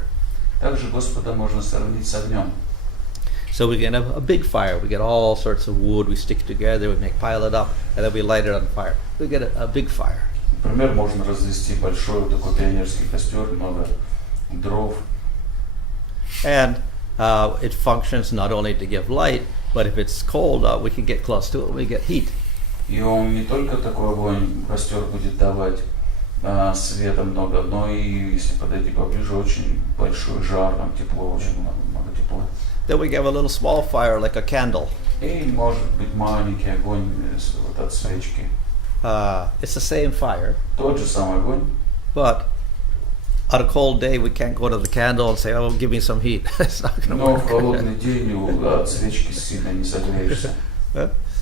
Также Господа можно сравнить с огнем. So we can have a big fire. We get all sorts of wood. We stick it together. We pile it up, and then we light it on fire. We get a big fire. Например, можно развести большой такой пионерский костер, много дров. And it functions not only to give light, but if it's cold, we can get close to it. We get heat. И он не только такой огонь, костер будет давать света много, но и если подойти поближе, очень большой жар, там тепло, очень много тепла. Then we give a little small fire like a candle. И может быть маленький огонь вот от свечки. It's the same fire. Тот же самый огонь. But on a cold day, we can't go to the candle and say, "Oh, give me some heat." It's not going to Но work. в холодный день от свечки сильно не согреешься.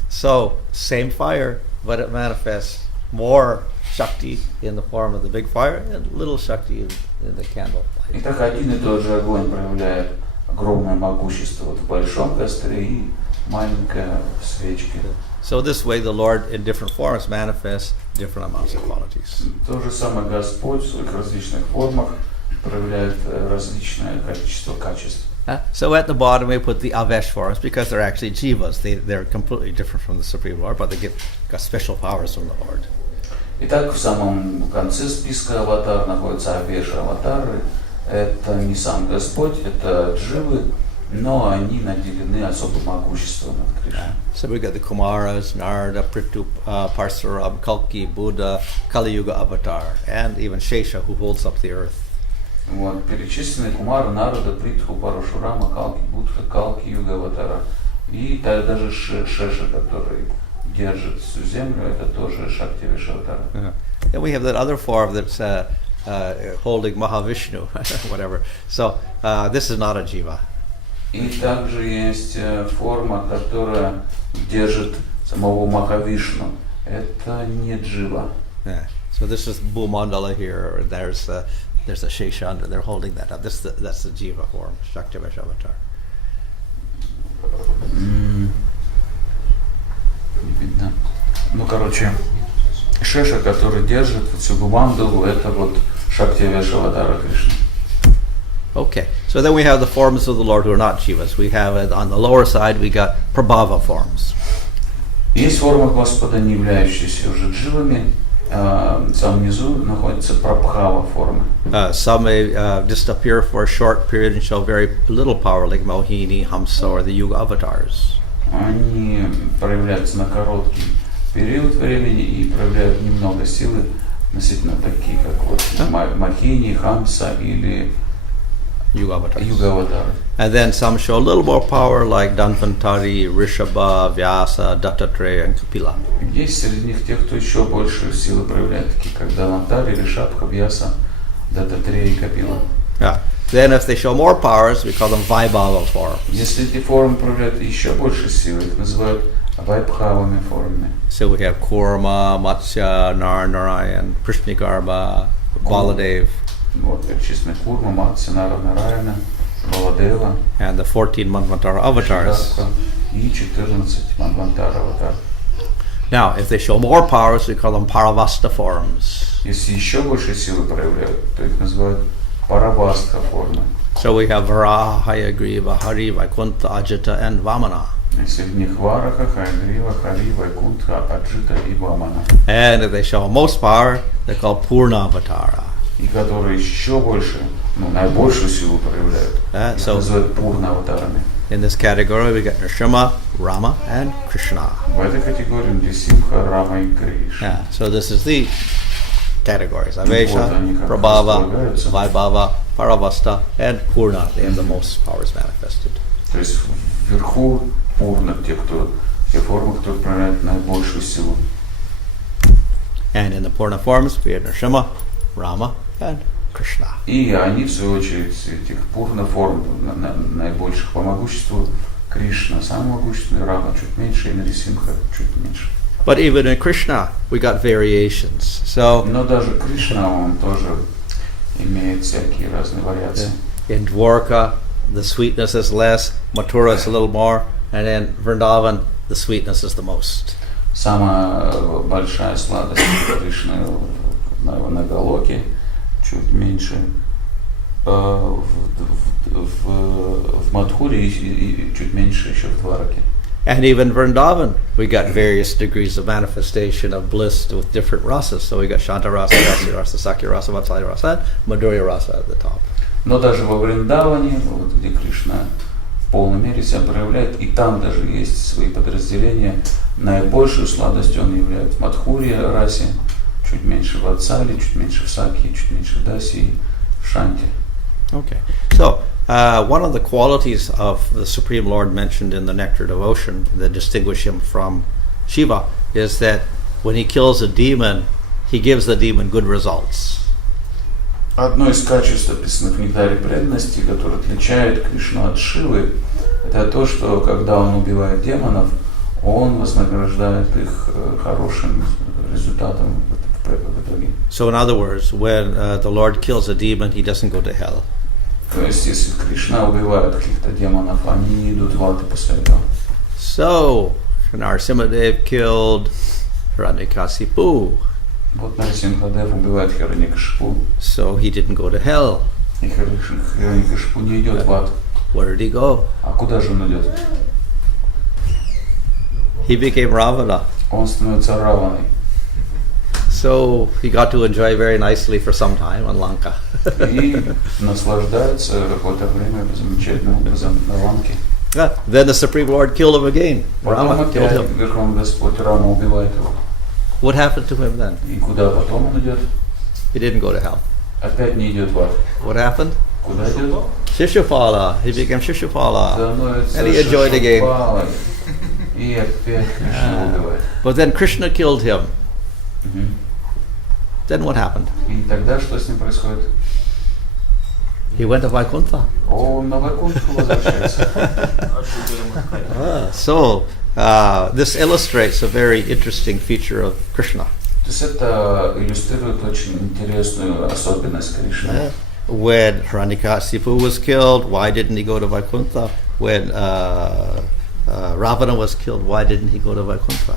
So, same fire, but it manifests more Shakti in the form of the big fire and little Shakti in the candle. Итак, один и тот же огонь проявляет огромное могущество вот в большом костре и маленькое в свечке. So this way the Lord in different forms manifests different amounts of qualities. То же самое Господь в своих различных формах проявляет различное количество качеств. So at the bottom we put the Avesh forms because they're actually jivas. They're completely different from the Supreme Lord, but they got special powers from the Lord. Итак, в самом конце списка аватар находятся Авеша аватары. Это не сам Господь, это дживы, но они наделены особым могуществом над Кришной. So we got the Kumaras, Narada, Prithu, Parsuram, Kalki, Buddha, Kali Yuga Avatar, and even Shesha who holds up the earth. Вот, перечислены Кумара, Нарада, Притху, Парашурама, Калки, Будха, Калки, Югаватара. И даже Шеша, который держит всю землю, это тоже Шактивишаватара. Yeah. And we have that other form that's holding Mahavishnu, whatever. So this is not a jiva. И также есть форма, которая держит самого Махавишну. Это не джива. Yeah. So this is Bhumandala here, or there's a Shesha under. They're holding that up. That's the jiva form, Shaktivishavatar. Не видно. Ну, короче, Шеша, который держит всю Бумандалу, это вот Шактивишаватара Кришна. Okay, so then we have the forms of the Lord who are not jivas. We have on the lower side we got prabhava forms. Есть формы Господа, не являющиеся уже дживами. В самом низу находятся прабхава формы. Some may just appear for a short period and show very little power, like Mohini, Hamsa, or the Yuga avatars. Они проявляются на короткий период времени и проявляют немного силы, относительно такие, как вот Махини, Хамса или Yuga avatars. Юга-аватары. And then some show a little more power, like Dhanvantari, Rishabha, Vyasa, Dattatreya, and Kapila. Есть среди них те, кто еще больше силы проявляет, такие как Дhanvantari, Ришабха, Vyasa, Dattatreya и Kapila. Yeah. Then if they show more powers, we call them Vaibhava forms. Если эти формы проявляют еще больше силы, их называют вайбхавами формами. So we have Kurma, Matsya, Narayan, Prishnigarba, Baladev. Вот, перечислены Курма, Матси, Нарайана, Баладева, And the 14 Manvantara avatars. И 14 Манвантара аватар. Now, if they show more powers, we call them Paravasta forms. Если еще больше силы проявляют, то их называют Паравастха формы. So we have Varaha, Hayagriva, Hari, Vaikuntha, Ajita, and Vamana. Если в них Вараха, Хайгрива, Хари, Вайкунтха, Аджита и Вамана. And if they show most power, they're called Purnavatara. И которые еще больше, наибольшую силу проявляют. Их называют Пурна-аватарами. In this category, we got Nrsimha, Rama, and Krishna. В этой категории Нрисимха, Рама и Кришна. So this is the categories: Avesha, Prabhava, Vaibhava, Paravasta, and Purna. They have the most powers manifested. То есть вверху Пурна, те формы, которые проявляют наибольшую силу. And in the Purna forms, we have Nrsimha, Rama, and Krishna. И они, в свою очередь, этих Пурна форм наибольших по могуществу Кришна, самый могущественный, Рама чуть меньше, и Нарисимха чуть меньше. But even in Krishna, we got variations. So, но даже Кришна, он тоже имеет всякие разные вариации. In Dwarka, the sweetness is less, Mathura is a little more, and in Vrindavan, the sweetness is the most. Самая большая сладость Кришны на Галоке, чуть меньше. В Мадхуре и чуть меньше еще в Двараке. And even Vrindavan, we got various degrees of manifestation of bliss with different rasas. So we got Shanta rasa, Rasa rasa, Sakya rasa, Vatsalya rasa, and Madhurya rasa at the top. Но даже во Вриндаване, вот где Кришна в полной мере себя проявляет, и там даже есть свои подразделения. Наибольшую сладостью он являет в Мадхурье расе, чуть меньше в Ватсале, чуть меньше в Сакье, чуть меньше в Дасе и в Шанте. Okay. So, one of the qualities of the Supreme Lord mentioned in the Nectar Devotion that distinguish him from Shiva is that when he kills a demon, he gives the demon good results. Одно из качеств, описанных в Нектаре преданности, которое отличает Кришну от Шивы, это то, что когда он убивает демонов, он вознаграждает их хорошим результатом в итоге. So in other words, when the Lord kills a demon, he doesn't go to hell. То есть, если Кришна убивает каких-то демонов, они не идут в ад после этого. So, Narasimhadev killed Hiranyakasipu. Вот Нарисимхадев убивает Хираньякашипу. So he didn't go to hell. И Хираньякашипу не идет в ад. Where did he go? А куда же он идет? He became Ravana. Он становится Раваной. So he got to enjoy very nicely for some time on Lanka. И наслаждается какое-то время замечательным образом на Ланке. Then the Supreme Lord killed him again. Потом Rama killed опять him. Верховный Господь Рама убивает его. What happened to him then? И куда потом он идет? He didn't go to hell. Опять не идет в ад. What happened? Куда идет? Shishupala. He became Shishupala. Становится And he enjoyed the game. Шишупалой. И опять Кришна убивает. But then Krishna killed him. Мгм. Then what happened? И тогда что с ним происходит? He went to Vaikuntha. Он на Вайкунтху возвращается. This illustrates a very interesting feature of Krishna. То есть это иллюстрирует очень интересную особенность Кришны. When Hiranyakashipu was killed, why didn't he go to Vaikuntha? When Ravana was killed, why didn't he go to Vaikuntha?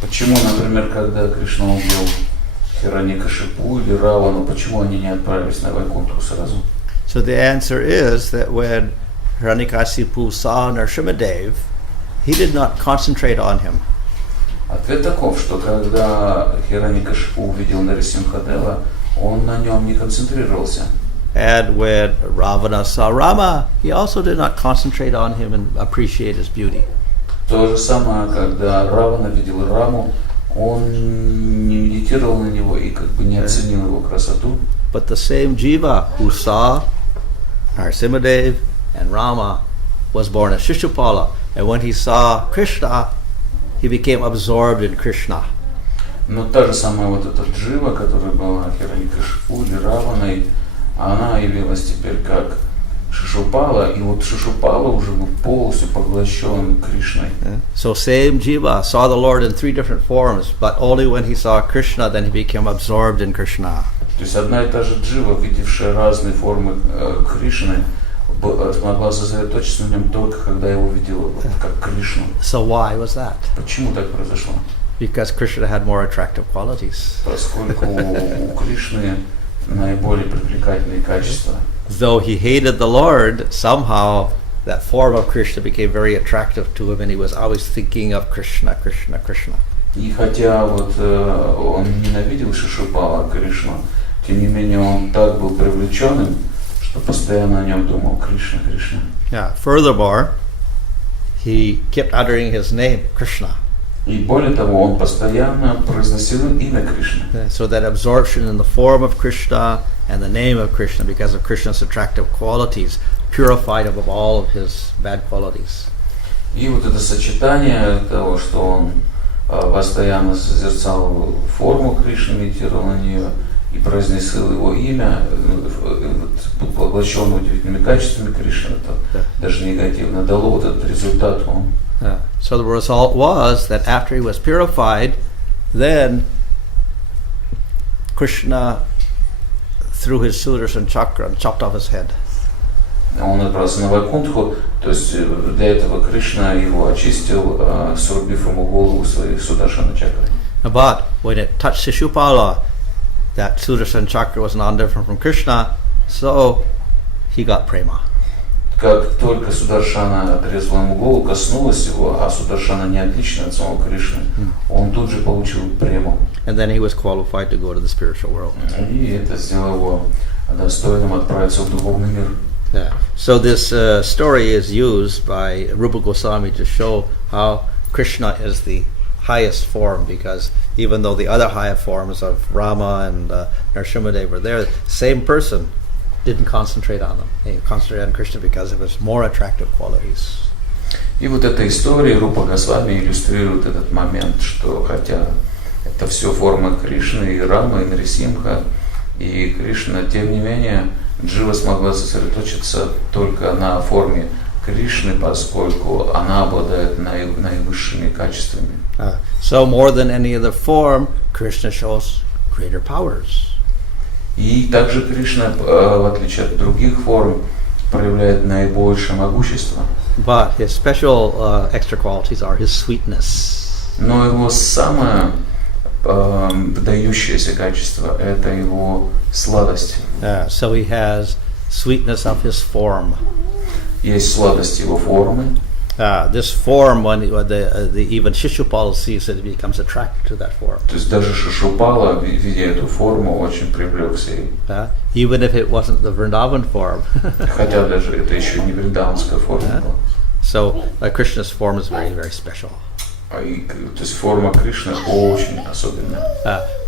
Почему, например, когда Кришна убил Хираньякашипу или Равану, почему они не отправились на Вайкунтху сразу? So the answer is that when Hiranyakashipu saw Nrsimhadev, he did not concentrate on him. Ответ таков, что когда Хираньякашипу увидел Нарисимхадева, он на нем не концентрировался. And when Ravana saw Rama, he also did not concentrate on him and appreciate his beauty. То же самое, когда Равана видел Раму, он не медитировал на него и как бы не оценил его красоту. But the same Jiva who saw Nrsimhadev and Rama was born as Shishupala, and when he saw Krishna, he became absorbed in Krishna. Но та же самая вот эта джива, которая была Хираньякашипу или Раваной, она явилась теперь как Шишупала, и вот Шишупала уже был полностью поглощен Кришной. So same Jiva saw the Lord in 3 different forms, but only when he saw Krishna, then he became absorbed in Krishna. То есть одна и та же джива, видевшая разные формы Кришны, смогла сосредоточиться на нем только когда его видела как Кришну. So why was that? Почему так произошло? Because Krishna had more attractive qualities. Поскольку у Кришны наиболее привлекательные качества. Though he hated the Lord, somehow that form of Krishna became very attractive to him, and he was always thinking of Krishna, Krishna, Krishna. И хотя вот он ненавидел Шишупала, Кришну, тем не менее он так был привлеченным, что постоянно о нем думал Кришна, Кришна. Yeah. Furthermore, he kept uttering his name, Krishna. И более того, он постоянно произносил имя Кришны. So that absorption in the form of Krishna and the name of Krishna, because of Krishna's attractive qualities, purified him of all of his bad qualities. И вот это сочетание того, что он постоянно созерцал форму Кришны, медитировал на нее и произносил его имя, был поглощен удивительными качествами Кришны, это даже негативно дало вот этот результат. So the result was that after he was purified, then Krishna threw his Sudarshan chakra and chopped off his head. Он отправился на Вайкунтху, то есть для этого Кришна его очистил, срубив ему голову своей Сударшана чакрой. But when it touched Shishupala, that Sudarshan chakra was not different from Krishna, so he got prema. Как только Сударшана отрезала ему голову, коснулась его, а Сударшана не отлична от самого Кришны, он тут же получил прему. And then he was qualified to go to the spiritual world. И это сделало его достойным отправиться в духовный мир. Yeah. So this story is used by Rupa Goswami to show how Krishna is the highest form, because even though the other higher forms of Rama and Nrsimhadev were there, same person didn't concentrate on them. He concentrated on Krishna because of his more attractive qualities. И вот эта история Рупа Госвами иллюстрирует этот момент, что хотя это все формы Кришны, и Рама, и Нарисимха, и Кришна, тем не менее, Джива смогла сосредоточиться только на форме Кришны, поскольку она обладает наивысшими качествами. So more than any other form, Krishna shows greater powers. И также Кришна, в отличие от других форм, проявляет наибольшее могущество. But his special extra qualities are his sweetness. Но его самое выдающееся качество – это его sладость. So he has sweetness of his form. Есть сладость его формы. This form, when even Shishupala sees it, he becomes attracted to that form. То есть даже Шишупала, видя эту форму, очень привлекся ей. Even if it wasn't the Vrindavan form. Хотя даже это еще не вриндаванская форма была. So Krishna's form is very, very special. То есть форма Кришны очень особенная.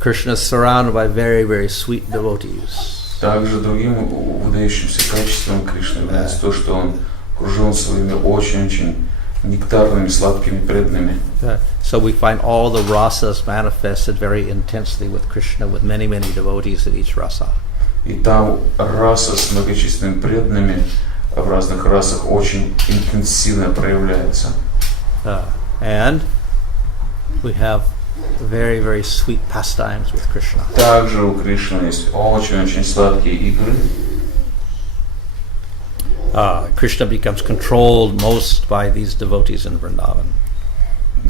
Krishna is surrounded by very, very sweet devotees. Также другим выдающимся качеством Кришны является то, что он окружен своими очень-очень нектарными, сладкими преданными. So we find all the rasas manifested very intensely with Krishna, with many, many devotees at each rasa. И там раса с многочисленными преданными в разных расах очень интенсивно проявляется. And we have very, very sweet pastimes with Krishna. Также у Кришны есть очень-очень сладкие игры. Krishna becomes controlled most by these devotees in Vrindavan.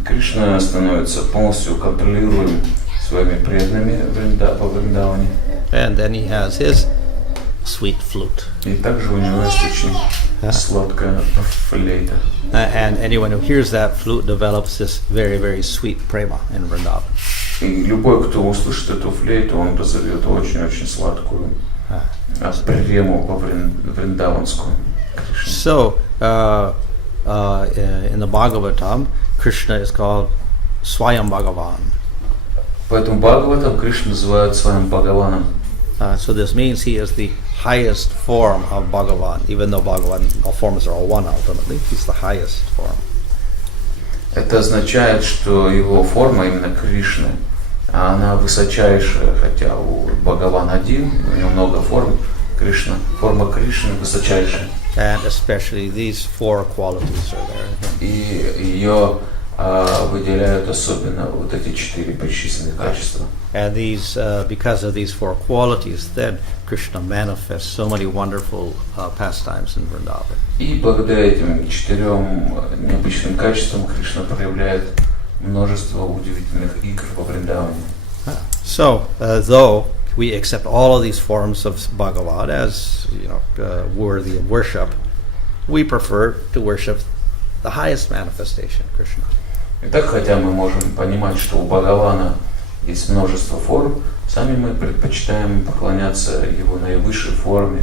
Кришна становится полностью контролируем своими преданными по Вриндаване. And then he has his sweet flute. И также у него есть очень сладкая флейта. And anyone who hears that flute develops this very, very sweet prema in Vrindavan. И любой, кто услышит эту флейту, он разовьет очень-очень сладкую прему по вриндаванскую. So, in the Bhagavatam, Krishna is called Swayam Bhagavan. Поэтому Бхагаватам Кришну называют своим Бхагаваном. So this means he is the highest form of Bhagavan, even though Bhagavan, all forms are all one ultimately. He's the highest form. Это означает, что его форма, именно Кришны, она высочайшая, хотя у Бхагаван один, у него много форм, Кришна, форма Кришны высочайшая. And especially these four qualities are there in him. И ее выделяют особенно вот эти 4 перечисленные качества. And these, because of these four qualities, then Krishna manifests so many wonderful pastimes in Vrindavan. И благодаря этим 4 необычным качествам Кришна проявляет множество удивительных игр во Вриндаване. So, though we accept all of these forms of Bhagavan as worthy of worship, we prefer to worship the highest manifestation, Krishna. Итак, хотя мы можем понимать, что у Бхагавана есть множество форм, сами мы предпочитаем поклоняться его наивысшей форме,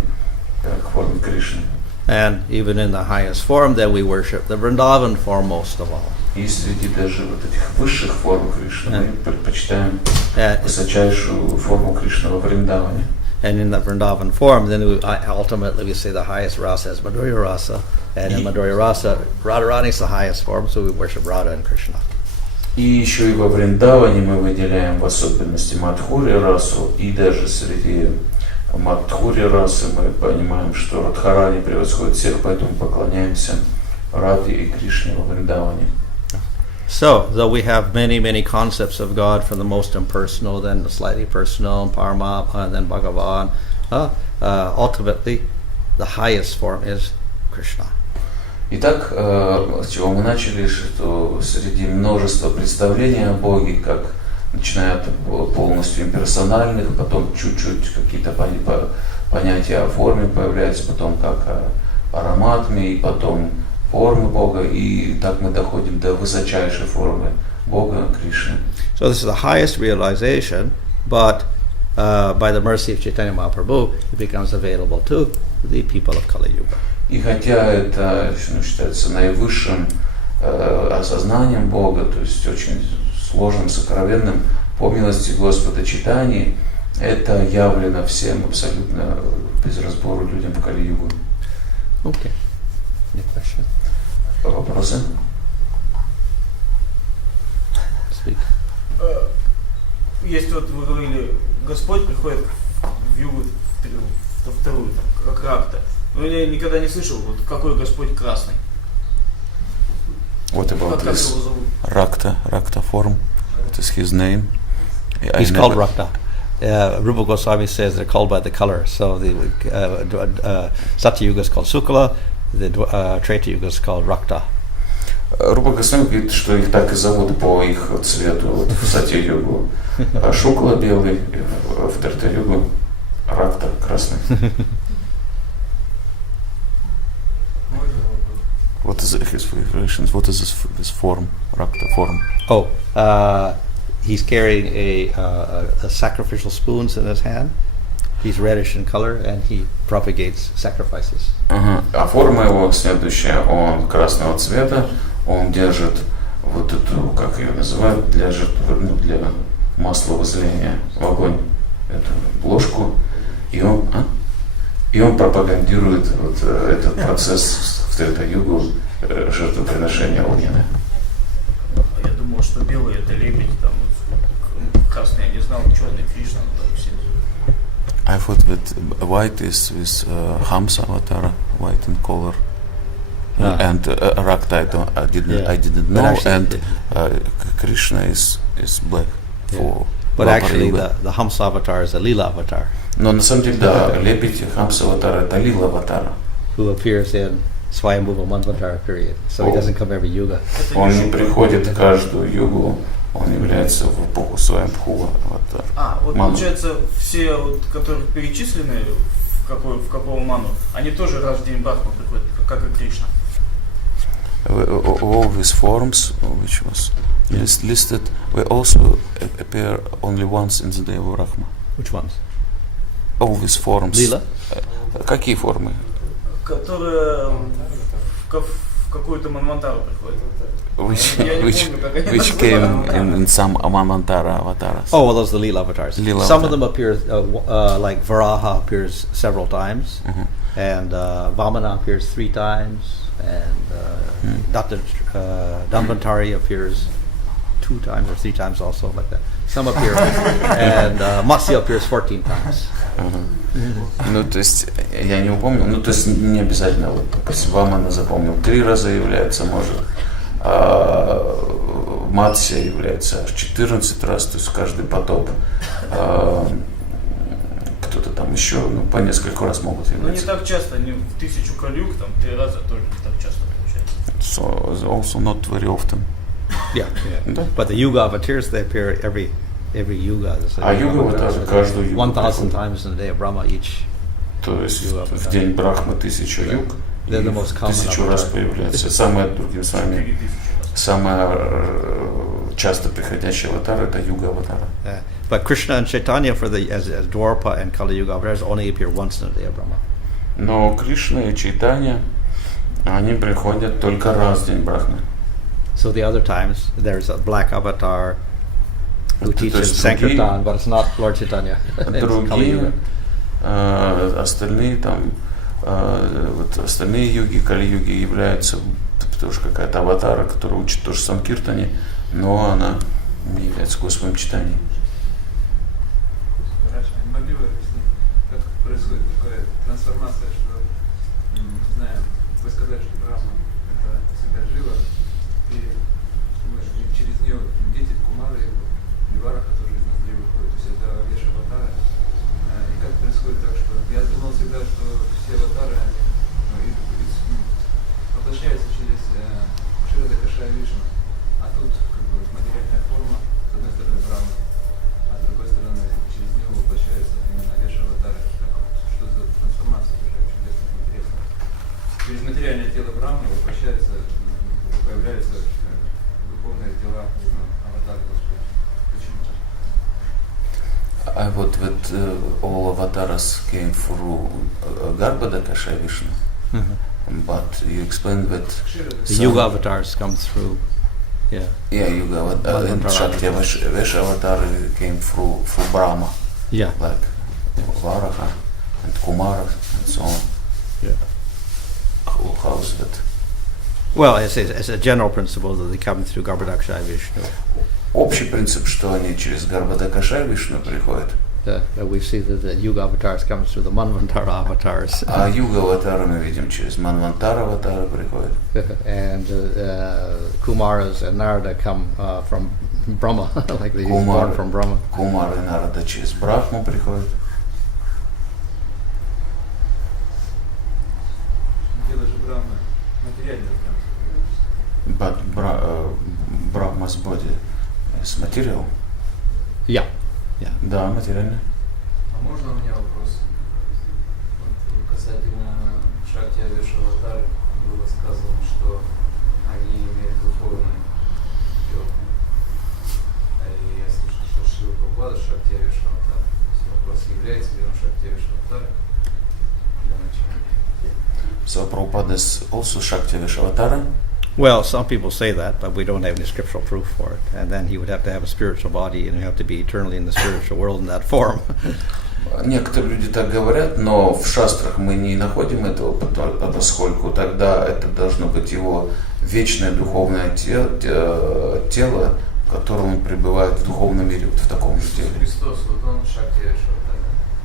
как форме Кришны. And even in the highest form, then we worship the Vrindavan form most of all. И среди даже вот этих высших форм Кришны мы предпочитаем высочайшую форму Кришны во Вриндаване. And in the Vrindavan form, then ultimately we say the highest rasa is Madhurya rasa, and in Madhurya rasa, Radharani is the highest form, so we worship Radha and Krishna. И еще и во Вриндаване мы выделяем в особенности Мадхурья расу, и даже среди Мадхурья расы мы понимаем, что Радхарани превосходит всех, поэтому поклоняемся Радхе и Кришне во Вриндаване. So, though we have many, many concepts of God, from the most impersonal, then the slightly personal, Paramatma, and then Bhagavan, ultimately, the highest form is Krishna. Итак, с чего мы начали, что среди множества представлений о Боге, как начиная от полностью имперсональных, потом чуть-чуть какие-то понятия о форме появляются, потом как о Параматме, и потом формы Бога, и так мы доходим до высочайшей формы Бога, Кришны. So this is the highest realization, but by the mercy of Chaitanya Mahaprabhu, it becomes available to the people of Kali Yuga. И хотя это считается наивысшим осознанием Бога, то есть очень сложным, сокровенным, по милости Господа Чайтаньи, это явлено всем абсолютно без разбору людям в Кали-югу. Okay. Any question? Вопросы? Speak. Есть вот вы говорили, Господь приходит в югу, во вторую, как ракта. Но я никогда не слышал, вот какой Господь красный. What about Как this? его зовут? Rakta form. What is his name? He's called Rakta. Rupa Goswami says they're called by the color. So the Satya Yuga is called Sukla, the Treta Yuga is called Rakta. Рупа Госвами говорит, что их так и зовут по их цвету. Вот в Сатья-югу Шукла белый, в Трета-югу Ракта красный. What is his relations? What is this form? Rakta form. Oh, he's carrying a sacrificial spoons in his hand. He's reddish in color, and he propagates sacrifices. А форма его следующая, он красного цвета, он держит вот эту, как ее называют, для масла возлияния в огонь, эту ложку, И он пропагандирует вот этот процесс в Трета-югу жертвоприношения огненное. Я думал, что белый это лебедь, там вот, красный я не знал, черный Кришна, ну так все. I thought that white is with Hamsa avatar, white in color, and Rakta I didn't know, actually, and Krishna is black for. But actually, the Hamsa avatar is a Lila avatar. Но на самом деле, да, лебедь Хамса аватар это Лила аватара. Who appears in Swayambhuva Manvantara period, so he doesn't come every yuga. Он не приходит каждую югу, он является в эпоху Сваямбхува аватара. Вот получается, все, вот, которых перечислены в какого ману, они тоже раз в день Брахмы приходят, как и Кришна. All these forms, which was listed, we also appear only once in the day of Brahma. Which ones? All these forms. Lila? Какие формы? Которые в какую-то манвантару приходят. Which came in some Manvantara avatars. Oh, well, those are the Lila avatars. Lila Some avatar. of them appear, like Varaha appears several times, and Vamana appears 3 times, and Dhanvantari appears 2 times or 3 times also, like that. Some appear, and Matsya appears 14 times. Ну, то есть, я не упомню, ну, то есть, не обязательно, вот, допустим, Вамана запомнил, 3 раза является, может, Матсия является 14 раз, то есть, каждый потоп, кто-то там еще, ну, по несколько раз могут являться. Ну, не так часто, не в 1000 калюг, там, 3 раза тоже не так часто получается. So, also not very often. Yeah. But the Yuga avatars, they appear every yuga. А юга аватары каждую югу 1000 times in the day of Brahma each. То есть в день Брахмы 1000 юг, и 1000 раз появляется. Самое, другими словами, самая часто приходящая аватара это юга аватара. But Krishna and Chaitanya as Dwarpa and Kali Yuga avatars only appear once in the day of Brahma. Но Кришна и Чайтанья, они приходят только раз в день Брахмы. So the other times there's a black avatar who teaches Sankirtan, but it's not Lord Chaitanya. Другие, остальные там, вот остальные юги, Кали-юги являются тоже какая-то аватара, которая учит тоже Санкиртане, но она не является Господом читанием. Не могли бы объяснить, как происходит такая трансформация, что, не знаю, вы сказали, что Брахма это всегда жива, и через нее дети Кумары, Вараха тоже из ноздрей выходит, то есть это Веша аватара. И как происходит так, что я думал всегда, что все аватары воплощаются через Шри Ишопанишад, а тут как бы материальная форма, с одной стороны Брахма, а с другой стороны через него воплощается именно Веша аватара. Что за трансформация такая чудесная, интересная. Через материальное тело Брахмы воплощается, появляются духовные тела аватара Господа. Почему так? I thought that all avatars came through Garbhodaka Vishnu, but you explained that The Yuga avatars come through. Yeah. Yeah, Yuga avatar and Shakti Vesha avatar came through Brahma, Yeah. like Varaha and Kumara and so on. Yeah. How is that? Well, it's a general principle that they come through Garbhodaka Vishnu. Общий принцип, что они через Garbhodaka Vishnu приходят. We see that the Yuga avatars come through the Manvantara avatars. А Юга аватара мы видим через Манвантара аватара приходят. And Kumaras and Narada come from Brahma, like they are born from Brahma. Кумар и Нарада через Брахму приходят. Дело же Брахмы материальное. But Brahma's body is material. Yeah. Да, материально. А можно у меня вопрос? Вот касательно Шакти Веша аватары было сказано, что они имеют духовный тело. И я слышал, что Шри Прабхупада Шакти Веша аватар. Вопрос, является ли он Шакти Веша аватаром для начала? So Prabhupada is also Shakti Vishavatara. Well, some people say that, but we don't have any scriptural proof for it. And then he would have to have a spiritual body, and he'd have to be eternally in the spiritual world in that form. Некоторые люди так говорят, но в шастрах мы не находим этого, поскольку тогда это должно быть его вечное духовное тело, в котором он пребывает в духовном мире, вот в таком же теле. Христос, вот он Шакти-Вайшнавизм.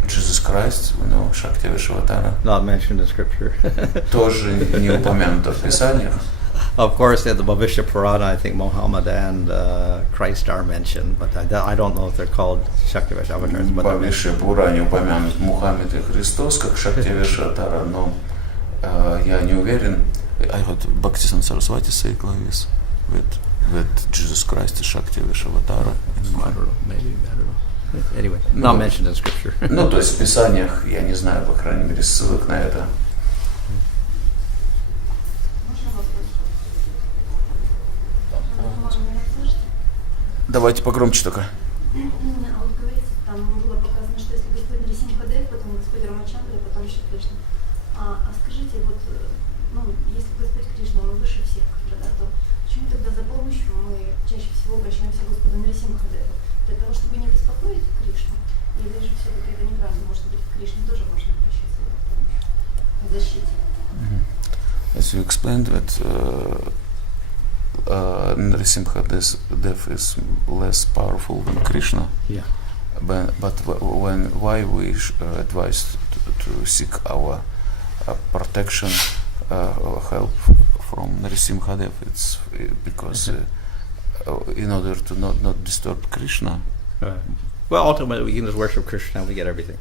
Jesus Christ, no, Shakti-Vishvatara. Not mentioned in scripture. Тоже не упомянуто в Писаниях. Of course, in the Bhavishya Purana, I think Muhammad and Christ are mentioned, but I don't know if they're called Shakti-Vaish avatars. В Бхавишья Пуране упомянут Мухаммед и Христос как Shakti-Vishvatara, но я не уверен. I heard Bhakti Saraswati say like this, with Jesus Christ is Shakti-Vishvatara. I don't know, maybe, I don't know. Anyway, not mentioned in scripture. Ну, то есть в Писаниях, я не знаю, по крайней мере, ссылок на это. Давайте погромче только. А вот говорится, там было показано, что если Господь Нарисимхадев, потом Господь Рамачандра, потом Шри Кришна. А скажите, вот, если Господь Кришна, он выше всех, да, то почему тогда за помощью мы чаще всего обращаемся к Господу Нарисимхадеву? Для того, чтобы не беспокоить Кришну? Или же все-таки это неправильно? Может быть, к Кришне тоже можно обращаться за помощью, к защите? As you explained that Narasimhadev is less powerful than Krishna. Yeah. But why we advise to seek our protection or help from Narasimhadev? It's because in order to not disturb Krishna. Well, ultimately, we can just worship Krishna and we get everything.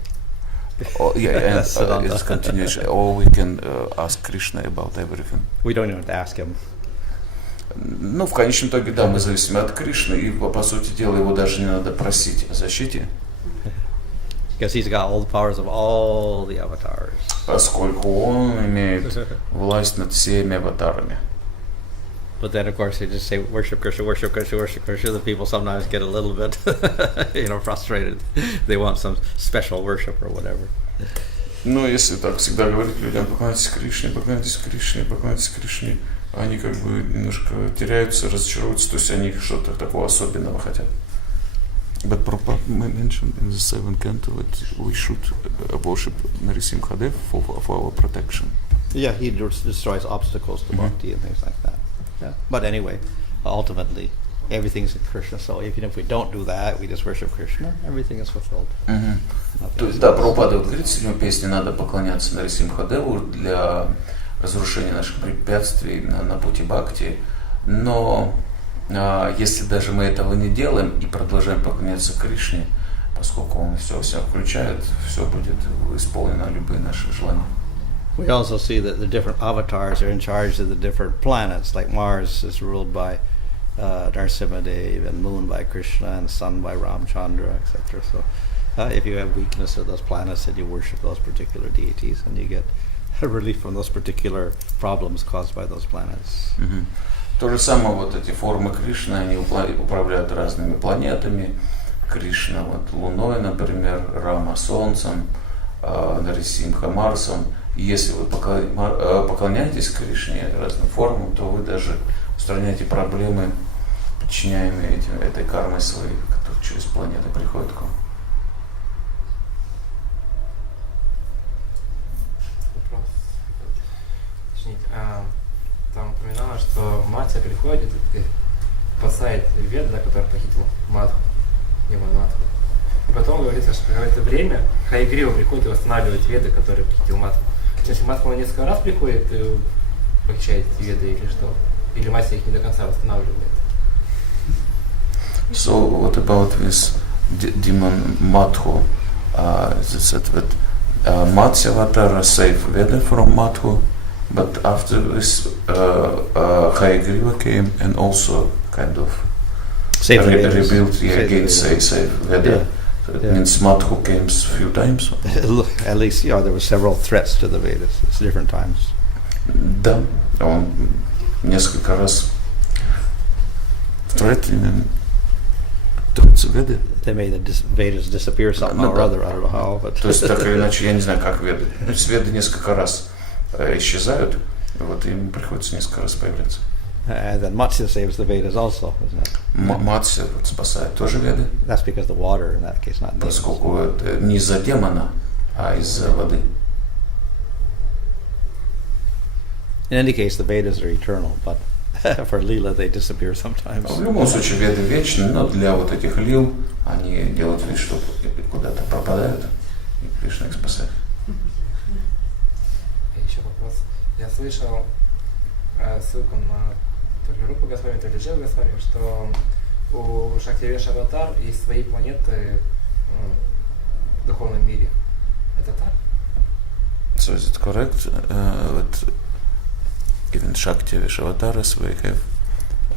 And it's continuation. Or we can ask Krishna about everything. We don't even have to ask him. Ну, в конечном итоге, да, мы зависим от Кришны, и, по сути дела, его даже не надо просить о защите. Because he's got all the powers of all the avatars. Поскольку он имеет власть над всеми аватарами. But then, of course, they just say, worship Krishna, worship Krishna, worship Krishna. The people sometimes get a little bit, frustrated. They want some special worship or whatever. Но если так всегда говорить людям, поклоняйтесь Кришне, поклоняйтесь Кришне, поклоняйтесь Кришне, они как бы немножко теряются, разочаруются, то есть они что-то такого особенного хотят. But Prabhupada mentioned in the seventh canto that we should worship Narasimhadev for our protection. Yeah, he destroys obstacles to bhakti and things like that. Yeah. But anyway, ultimately, everything's in Krishna. So even if we don't do that, we just worship Krishna, everything is fulfilled. То есть, да, Прабхупада говорит в седьмой песне, надо поклоняться Нарисимхадеву для разрушения наших препятствий на пути бхакти. Но если даже мы этого не делаем и продолжаем поклоняться Кришне, поскольку он все включает, все будет исполнено, любые наши желания. We also see that the different avatars are in charge of the different planets, like Mars is ruled by Narasimhadev, and Moon by Krishna, and Sun by Ramchandra, etc. So if you have weakness of those planets, then you worship those particular deities, and you get relief from those particular problems caused by those planets. То же самое, вот эти формы Кришны, они управляют разными планетами. Кришна вот Луной, например, Рама Солнцем, Нарисимха Марсом. Если вы поклоняетесь Кришне разным формам, то вы даже устраняете проблемы, подчиняемые этой кармой своей, которые через планеты приходят к вам. Вопрос. Уточнить. Там упоминалось, что Матья приходит и спасает Веда, который похитил Мадху, его Мадху. И потом говорится, что какое-то время Хайгрива приходит и восстанавливает Веды, который похитил Мадху. Если Мадху несколько раз приходит и похищает эти Веды или что? Или Матья их не до конца восстанавливает? So what about this demon Madhu? Is it said that Matsya Avatara saved Veda from Madhu, but after this Hayagriva came and also kind of rebuilt again, save Veda. Yeah. So it means Madhu came a few times. At least, there were several threats to the Vedas at different times. Да, он несколько раз threatening Веды. They made the Vedas disappear somehow or other. I don't know how, but. То есть так или иначе, я не знаю, как Веды. То есть Веды несколько раз исчезают, вот им приходится несколько раз появляться. And then Matsya saves the Vedas also, isn't it? Матсия вот спасает тоже Веды, That's because the water in that case, not demons. поскольку это не из-за демона, а из-за воды. In any case, the Vedas are eternal, but for Leela they disappear sometimes. В любом случае Веды вечны, но для вот этих лил они делают вид, что куда-то пропадают, и Кришна их спасает. Еще вопрос. Я слышал ссылку на то ли Рупу Госвами, то ли Дживу Госвами, что у Шактивеша Аватар есть свои планеты в духовном мире. Это так? So is it correct that even Shakti Vishavatars we have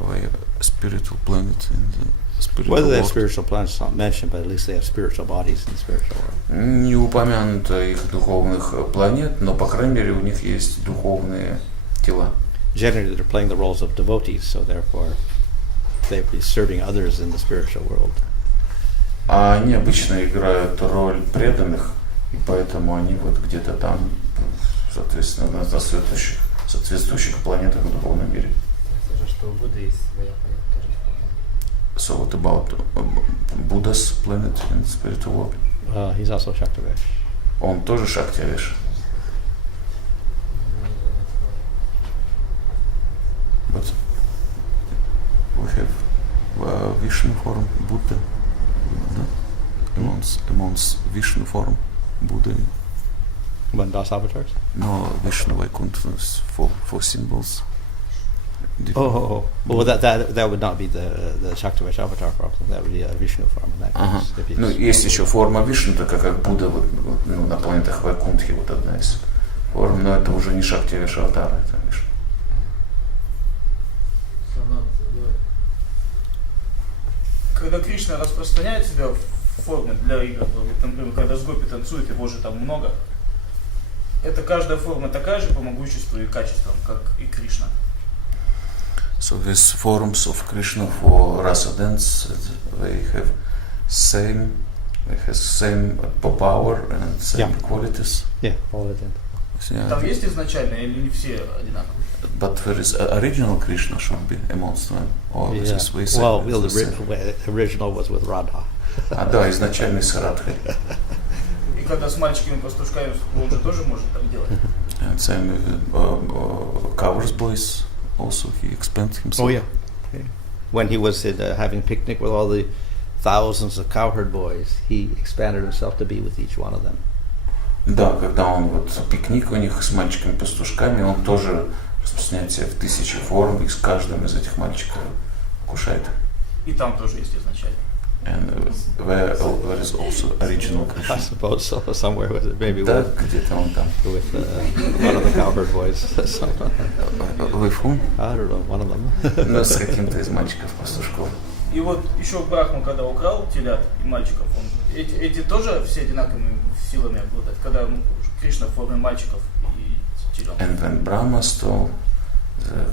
a spiritual planet in the spiritual Whether they have world? spiritual planets is not mentioned, but at least they have spiritual bodies in the spiritual world. Не упомянуто их духовных планет, но по крайней мере у них есть духовные тела. Generally, they're playing the roles of devotees, so therefore they'd be serving others in the spiritual world. А они обычно играют роль преданных, и поэтому они вот где-то там, соответственно, на соответствующих планетах в духовном мире. То есть, что у Будды есть своя планета тоже в духовном мире. So what about Buddha's planet in the spiritual world? He's also Shaktivesh. Он тоже Шактивеш. But we have Vishnu form Buddha. Amongst Vishnu form Buddha. One Das avatars? No, Vishnu Vaikuntha is for symbols. Well, that would not be the Shaktivesh avatar problem. That would be a Vishnu form in that Ага. case. If Ну, есть еще форма Вишну, такая как Будда вот, ну, на планетах Вайкунтхи, вот одна из форм, но это уже не Шактивеш аватар, это Вишну. Когда Кришна распространяет себя в форме для игр, например, когда с гопи танцует, его же там много, это каждая форма такая же по могуществу и качествам, как и Кришна. So these forms of Krishna for rasa dance, they have same power and same qualities. Yeah, all of them. Yeah, Там есть изначально или не все одинаковые? but there is original Krishna should be amongst them. Or Yeah. this way Well, the original was with Radha. да, изначальный с Радхой. И когда с мальчиками-пастушками, он же тоже может так делать. And same with Coward's Boys, also he expanded himself. Oh yeah. When he was having picnic with all the thousands of cowherd boys, he expanded himself to be with each one of them. Да, когда он вот пикник у них с мальчиками-пастушками, он тоже распространяет себя в тысячи форм, и с каждым из этих мальчиков кушает. И там тоже есть изначально. And there is also original I Krishna. suppose so. Somewhere with it, maybe Да, где-то он там. with one of the cowherd boys. With whom? I don't know, one of them. Ну, с каким-то из мальчиков-пастушков. И вот еще Брахма, когда украл телят и мальчиков, эти тоже все одинаковыми силами обладают, когда Кришна в форме мальчиков и телят. And when Brahma stole the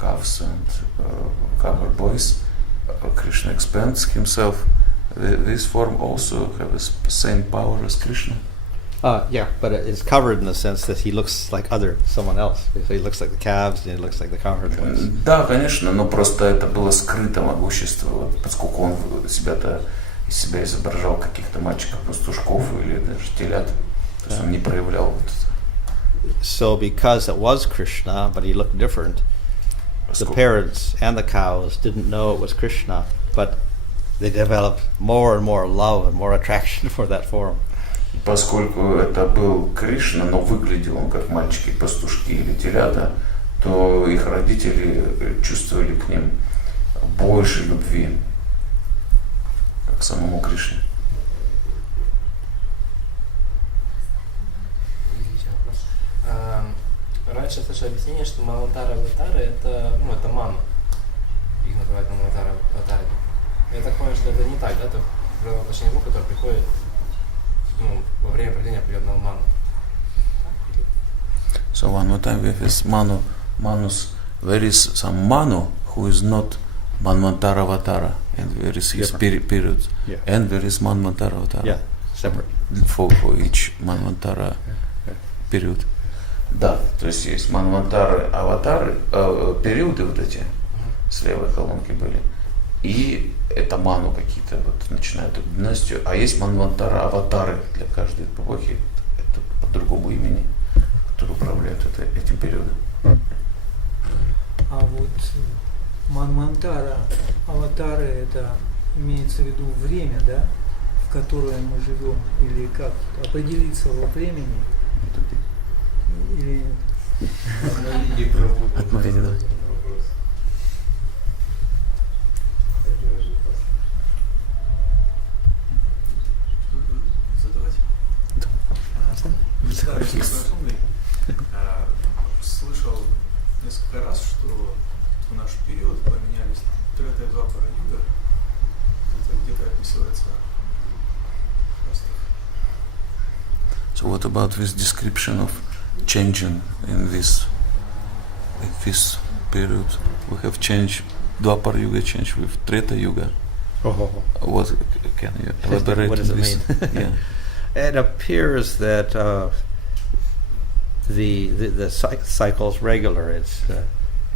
calves and cowherd boys, Krishna expands himself. This form also has the same power as Krishna. Yeah, but it's covered in the sense that he looks like someone else. So he looks like the calves and he looks like the cowherd boys. Да, конечно, но просто это было скрыто могущество, вот, поскольку он себя-то из себя изображал каких-то мальчиков-пастушков или даже телят. То есть он не проявлял вот это. So because it was Krishna, but he looked different, the parents and the cows didn't know it was Krishna, but they developed more and more love and more attraction for that form. Поскольку это был Кришна, но выглядел он как мальчики-пастушки или телята, то их родители чувствовали к ним больше любви, как к самому Кришне. Раньше слышал объяснение, что Манвантара-аватары это мана. Их называют Манвантара-аватарами. Я так понял, что это не так, да? Это воплощение духа, которое приходит во время проведения определенного ману. So one more time with this Manus, there is some Manu who is not Manvantara Avatara, and there is his period, and there is Manvantara Avatara. Yeah, separate. For each Manvantara period. Да, то есть есть манвантары, аватары, периоды вот эти, с левой колонки были. И это ману какие-то, вот начинают эту династию. А есть манвантара, аватары для каждой эпохи, это по другому имени, которые управляют этим периодом. А вот манвантара, аватары, это имеется в виду время, да, в которое мы живем, или как определиться во времени? Или Отмовение, да. Слышал несколько раз, что в наш период поменялись трета и двапара юга. Это где-то описывается. So what about this description of changing in this period? We have changed, Dwapara Yuga changed with Treta Yuga. What can you elaborate What does on it this? mean? Yeah. It appears that the cycle is regular. It's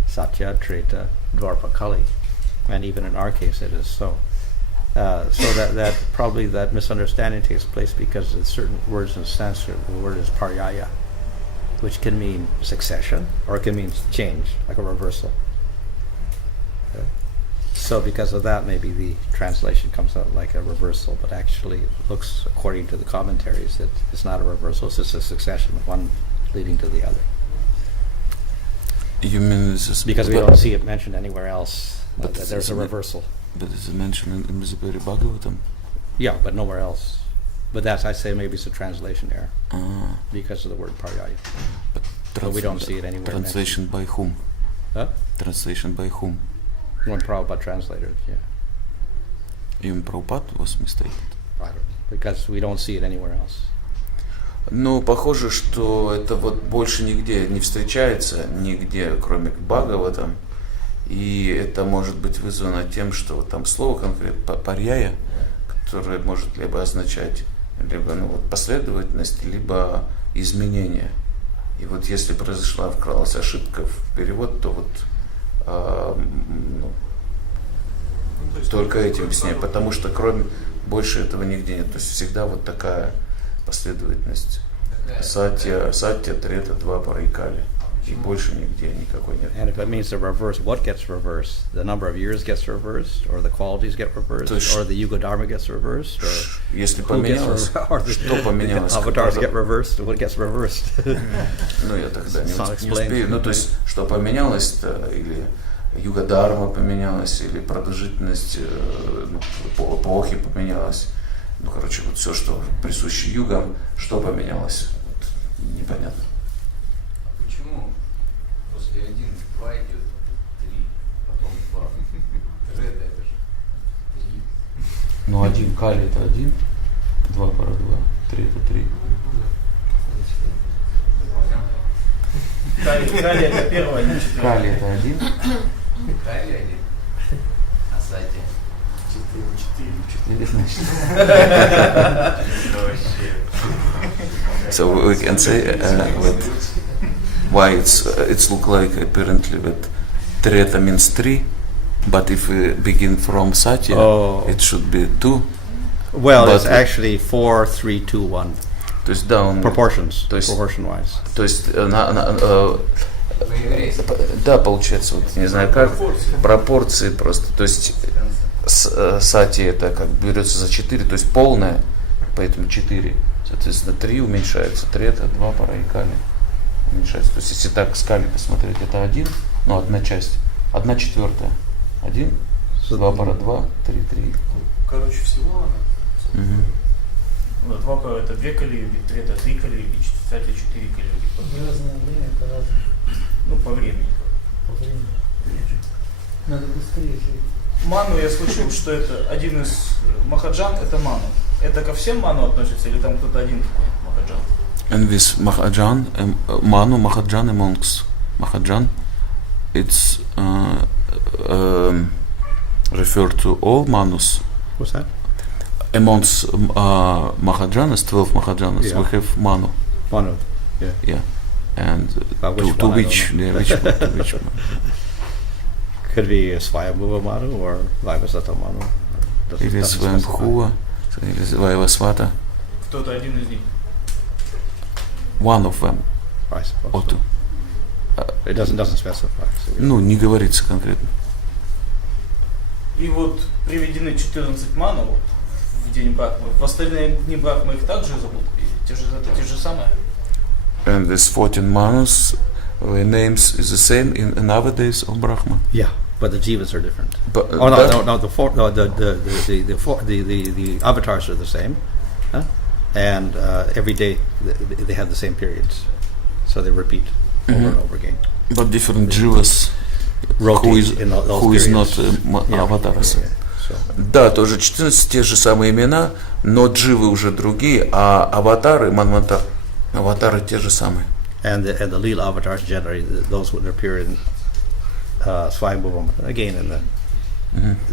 Satya, Treta, Dwapara, Kali, and even in our case it is so. So that probably that misunderstanding takes place because of certain words in Sanskrit. The word is paryaya, which can mean succession or it can mean change, like a reversal. So because of that, maybe the translation comes out like a reversal, but actually it looks, according to the commentaries, that it's not a reversal, it's just a succession, one leading to the other. You mean this is Because we don't see it mentioned anywhere else, But that there's a reversal. But is it mentioned in the very Bhagavatam? Yeah, but nowhere else. But that's, I say, maybe it's a translation error because of the word paryaya. But we don't see it anywhere. Translation by whom? Huh? Translation by whom? One Prabhupada translated, yeah. Even Prabhupada was mistaken. Because we don't see it anywhere else. Ну, похоже, что это вот больше нигде не встречается, нигде, кроме Бхагаватам. И это может быть вызвано тем, что вот там слово конкретно парьяя, которое может либо означать либо последовательность, либо изменение. И вот если произошла, вкралась ошибка в перевод, то вот только этим объясняю, потому что кроме больше этого нигде нет. То есть всегда вот такая последовательность. Сатья, Трета, Двапара и Кали. И больше нигде никакой нет. And if it means the reverse, what gets reversed? The number of years gets reversed, or the qualities get reversed, or the Yuga Dharma gets reversed, or если поменялось, что поменялось? Avatars get reversed, what gets reversed? Ну, я тогда не успею. Ну, то есть, что поменялось-то, или Юга Дharma поменялась, или продолжительность эпохи поменялась. Ну, короче, вот все, что присуще югам, что поменялось, вот, непонятно. Почему после 1, 2 идет 3, потом 2? Трета это же 3. Ну, 1 Кали это 1, 2 пара 2, 3 это 3. Кали это первое, не четвертое. Кали это 1. Кали 1, а Сати 4, значит. So we can say that why it's look like apparently that Treta means 3, but if we begin from Satya, it should be 2. Well, it's actually 4, 3, 2, 1. То есть, да, он, Proportions, то есть, proportion-wise. То есть, да, получается, вот, не знаю как, пропорции просто. То есть, Сати это как берется за 4, то есть полное, поэтому 4. Соответственно, 3 уменьшается, Трета, 2 пара и Кали уменьшается. То есть, если так с Кали посмотреть, это 1, ну, одна часть, 1/4. 1, 2 пара 2, 3, 3. Короче, всего она. Ну, 2 пара это 2 кали-юги, Трета 3 кали-юги, Сатья 4 кали-юги. Разное время, это разное. Ну, по времени. По времени. Надо быстрее жить. Ману я слышал, что это один из махаджан, это ману. Это ко всем ману относится или там кто-то один такой махаджан? And this Mahajan, Manu, Mahajan amongst Mahajan, it's referred to all Manus. What's that? Amongst Mahajanas, 12 Mahajanas, we have Manu. Manu, Yeah. And Which to one, I which, don't know. yeah, which one? Could be Swayambhuva Manu or Vaivasvata Manu. Или Сваямбхува, или Вайвасвата. Кто-то один из них. One of them. I suppose Or so. two. It doesn't specify. So Ну, не говорится конкретно. И вот приведены 14 манов вот, в день Брахмы. В остальные дни Брахмы их также зовут? И это те же самые? And these 14 manus, their names is the same in other days of Brahma. yeah, but the jivas are different. But, Oh no, the avatars are the same, huh? And every day they have the same periods, so they repeat over and over again. But different jivas Rotate in those who is periods. not avatars. So, Да, тоже 14 те же самые имена, но дживы уже другие, а аватары, аватары те же самые. and the Leela avatars generally those would appear in Swayambhuvam again in the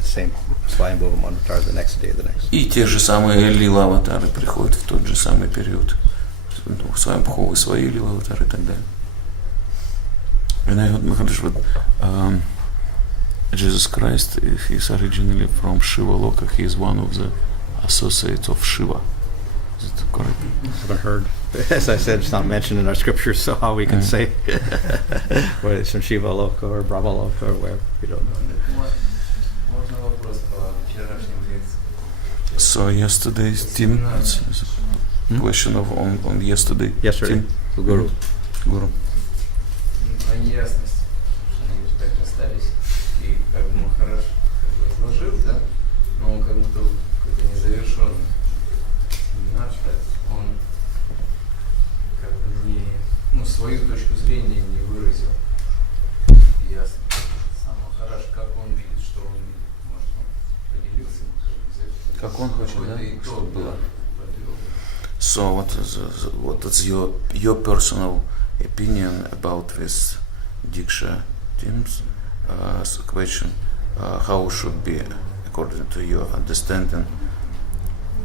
same Swayambhuvam avatar the next day, the next. И те же самые лила аватары приходят в тот же самый период. Сваямбхувы свои лила аватары и так далее. And I Maharaj, Jesus Christ, he is originally from Shiva Loka. He is one of the associates of Shiva. Is it correct? I haven't heard. As I said, it's not mentioned in our scriptures, so how we can say whether it's from Shiva Loka or Brahma Loka or wherever, we don't know. Можно вопрос по вчерашним лекциям? So yesterday's team, it's a question on yesterday. Yesterday, Team. Guru. Guru. Про неясность, что они вот так остались, и как бы Махарадж изложил, да, но он как будто какой-то незавершенный семинар, он как бы не, свою точку зрения не выразил ясно. Сам Махарадж, как он видит, что он видит, может он поделился, Как он хочет, да, какой-то чтобы итог, было. подвел. So what is your personal opinion about this Diksha teams question? How should be, according to your understanding,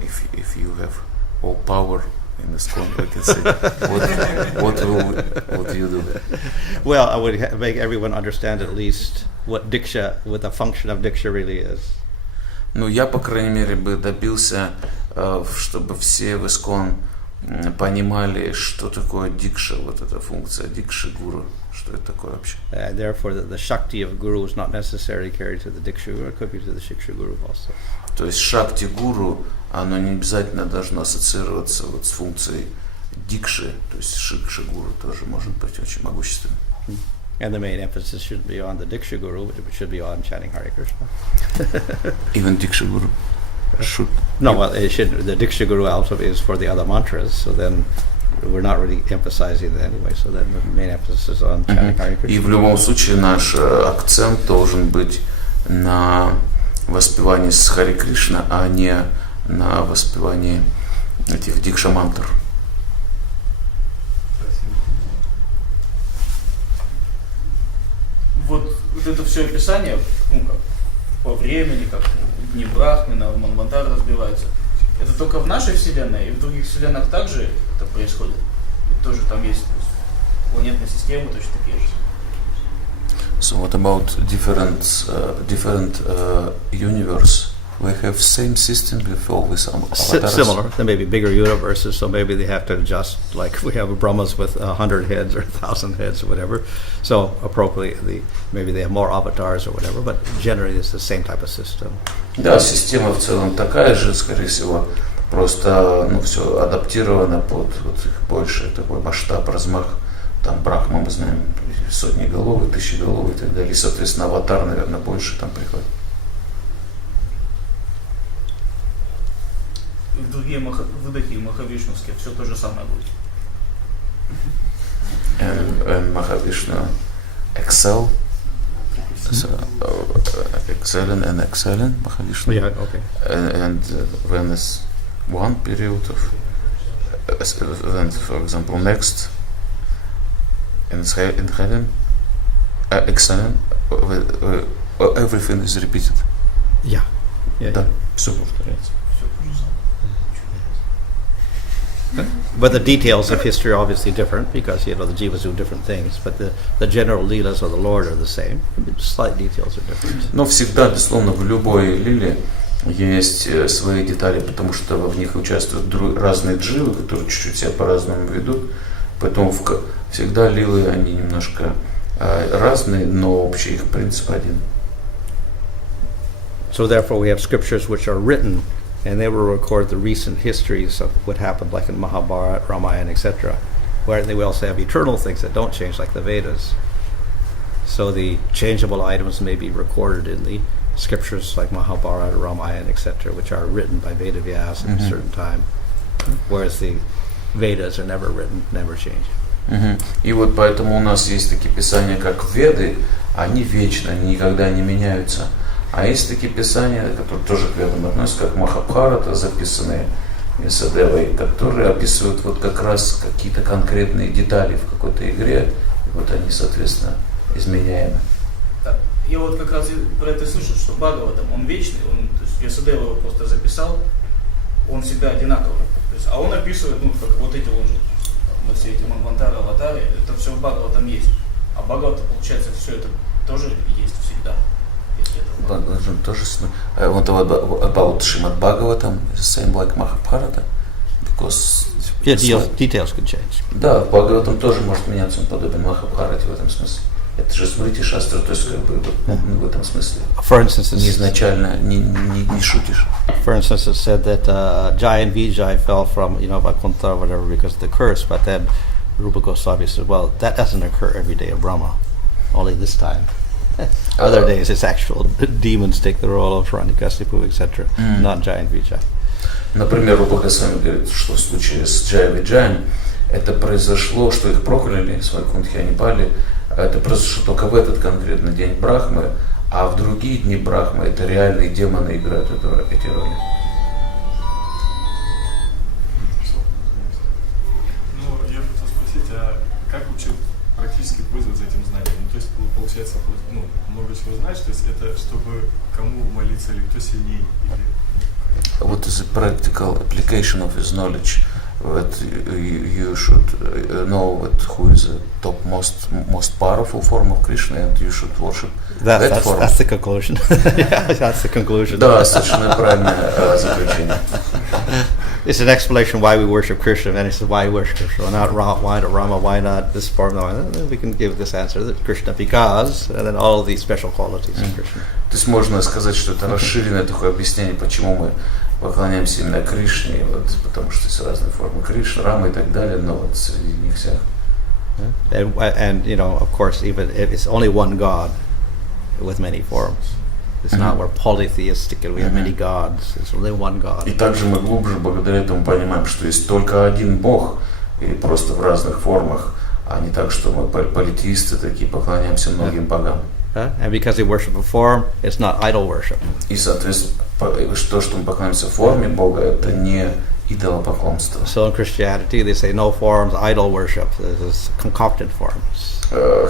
if you have all power in the ISKCON, I can say, what do you do? Well, I would make everyone understand at least what the function of Diksha really is. Ну, я, по крайней мере, бы добился, чтобы все в ИСККОН понимали, что такое дикша, вот эта функция дикши гуру, что это такое вообще. Therefore, the Shakti of Guru is not necessarily carried to the Diksha Guru, it could be to the Shiksha Guru also. То есть шакти гуру, оно не обязательно должно ассоциироваться вот с функцией дикши, то есть шикша гуру тоже может быть очень могущественным. And the main emphasis should be on the Diksha Guru, which should be on chanting Hare Krishna. Even Diksha Guru should. No, well, the Diksha Guru also is for the other mantras, so then we're not really emphasizing that anyway, so then the main emphasis is on chanting Hare Krishna. И в любом случае наш акцент должен быть на воспевании с Харе Кришна, а не на воспевании этих дикша-мантр. Вот это все описание, как по времени, как дни Брахмы, на Манвантар разбиваются. Это только в нашей вселенной, и в других вселенных также это происходит. И тоже там есть планетные системы точно такие же. So what about different universe? We have same system with all these avatars. Similar. There may be bigger universes, so maybe they have to adjust, like we have Brahmas with 100 heads or 1,000 heads or whatever. So appropriately, maybe they have more avatars or whatever, but generally it's the same type of system. Да, система в целом такая же, скорее всего, просто все адаптировано под вот их больший такой масштаб, размах. Там Брахма, мы знаем, сотни голов, тысячи голов и так далее. И, соответственно, аватар, наверное, больше там приходит. И в другие выдохи махавишнувские все то же самое будет. And Mahavishnu excel, so, excelling and excelling, Mahavishnu. Yeah, okay. And when is one period of, then, for example, next, in heaven, excelling, everything is repeated. Yeah. Да, все повторяется. But the details of history are obviously different because, the jivas do different things, but the general leelas of the Lord are the same. Slight details are different. Но всегда, безусловно, в любой лиле есть свои детали, потому что в них участвуют разные дживы, которые чуть-чуть себя по-разному ведут. Поэтому всегда лилы, они немножко разные, но общий их принцип один. So therefore we have scriptures which are written, and they will record the recent histories of what happened, like in Mahabharata, Ramayana, etc. Where they will also have eternal things that don't change, like the Vedas. So the changeable items may be recorded in the scriptures like Mahabharata, Ramayana, etc., which are written by Veda Vyas at a certain time, whereas the Vedas are never written, never change. И вот поэтому у нас есть такие писания, как Веды, они вечны, они никогда не меняются. А есть такие писания, которые тоже к Ведам относятся, как Махабхарата, записанные Вьясадевой, которые описывают вот как раз какие-то конкретные детали в какой-то игре, и вот они, соответственно, изменяемы. Да. Я вот как раз про это слышал, что Бхагаватам, он вечный, то есть Вьясадева его просто записал, он всегда одинаковый. То есть, а он описывает, как вот эти вот все эти Манвантары, аватары, это все в Бхагаватам есть. А Бхагавата, получается, все это тоже есть всегда. Bhagavatam тоже about Srimad Bhagavatam is the same like Mahabharata, because details can change. Да, Бхагаватам тоже может меняться, он подобен Махабхарате в этом смысле. Это же смрити шастра, то есть в этом смысле. For instance, не изначально не шутишь. For instance, it said that Jai and Vijay fell from Vaikuntha or whatever because of the curse, but then Rupa Goswami said, well, that doesn't occur every day of Brahma, only this time. Other days it's actual demons take the role of Hiranyakasipu, etc., not Jai and Vijay. Например, Рупа Госвами говорит, что в случае с Джай и Виджаем это произошло, что их прокляли, с Вайкунтхи они пали, это произошло только в этот конкретный день Брахмы, а в другие дни Брахмы это реальные демоны играют эти роли. Ну, я хотел спросить, а как вообще практически пользоваться этим знанием? То есть, получается, много чего знаешь, то есть это чтобы кому молиться, или кто сильнее, или... What is the practical application of his knowledge that you should know who is the most powerful form of Krishna, and you should worship that form? That's the conclusion. Yeah, that's the conclusion. Да, совершенно правильное заключение. It's an explanation why we worship Krishna, and it's why we worship Krishna, why not Rama, why not this form? No, we can give this answer that Krishna because, and then all of these special qualities of Krishna. То есть можно сказать, что это расширенное такое объяснение, почему мы поклоняемся именно Кришне, потому что есть разные формы Кришны, Рамы и так далее, но вот среди них всех. And of course, even if it's only one God with many forms. It's not we're polytheistic and we have many gods. It's only one God. И также мы глубже благодаря этому понимаем, что есть только один Бог, и просто в разных формах, а не так, что мы политеисты такие, поклоняемся многим богам. And because we worship a form, it's not idol worship. И, соответственно, то, что мы поклоняемся форме Бога, это не идолопоклонство. So in Christianity, they say no forms, idol worship. This is concocted forms.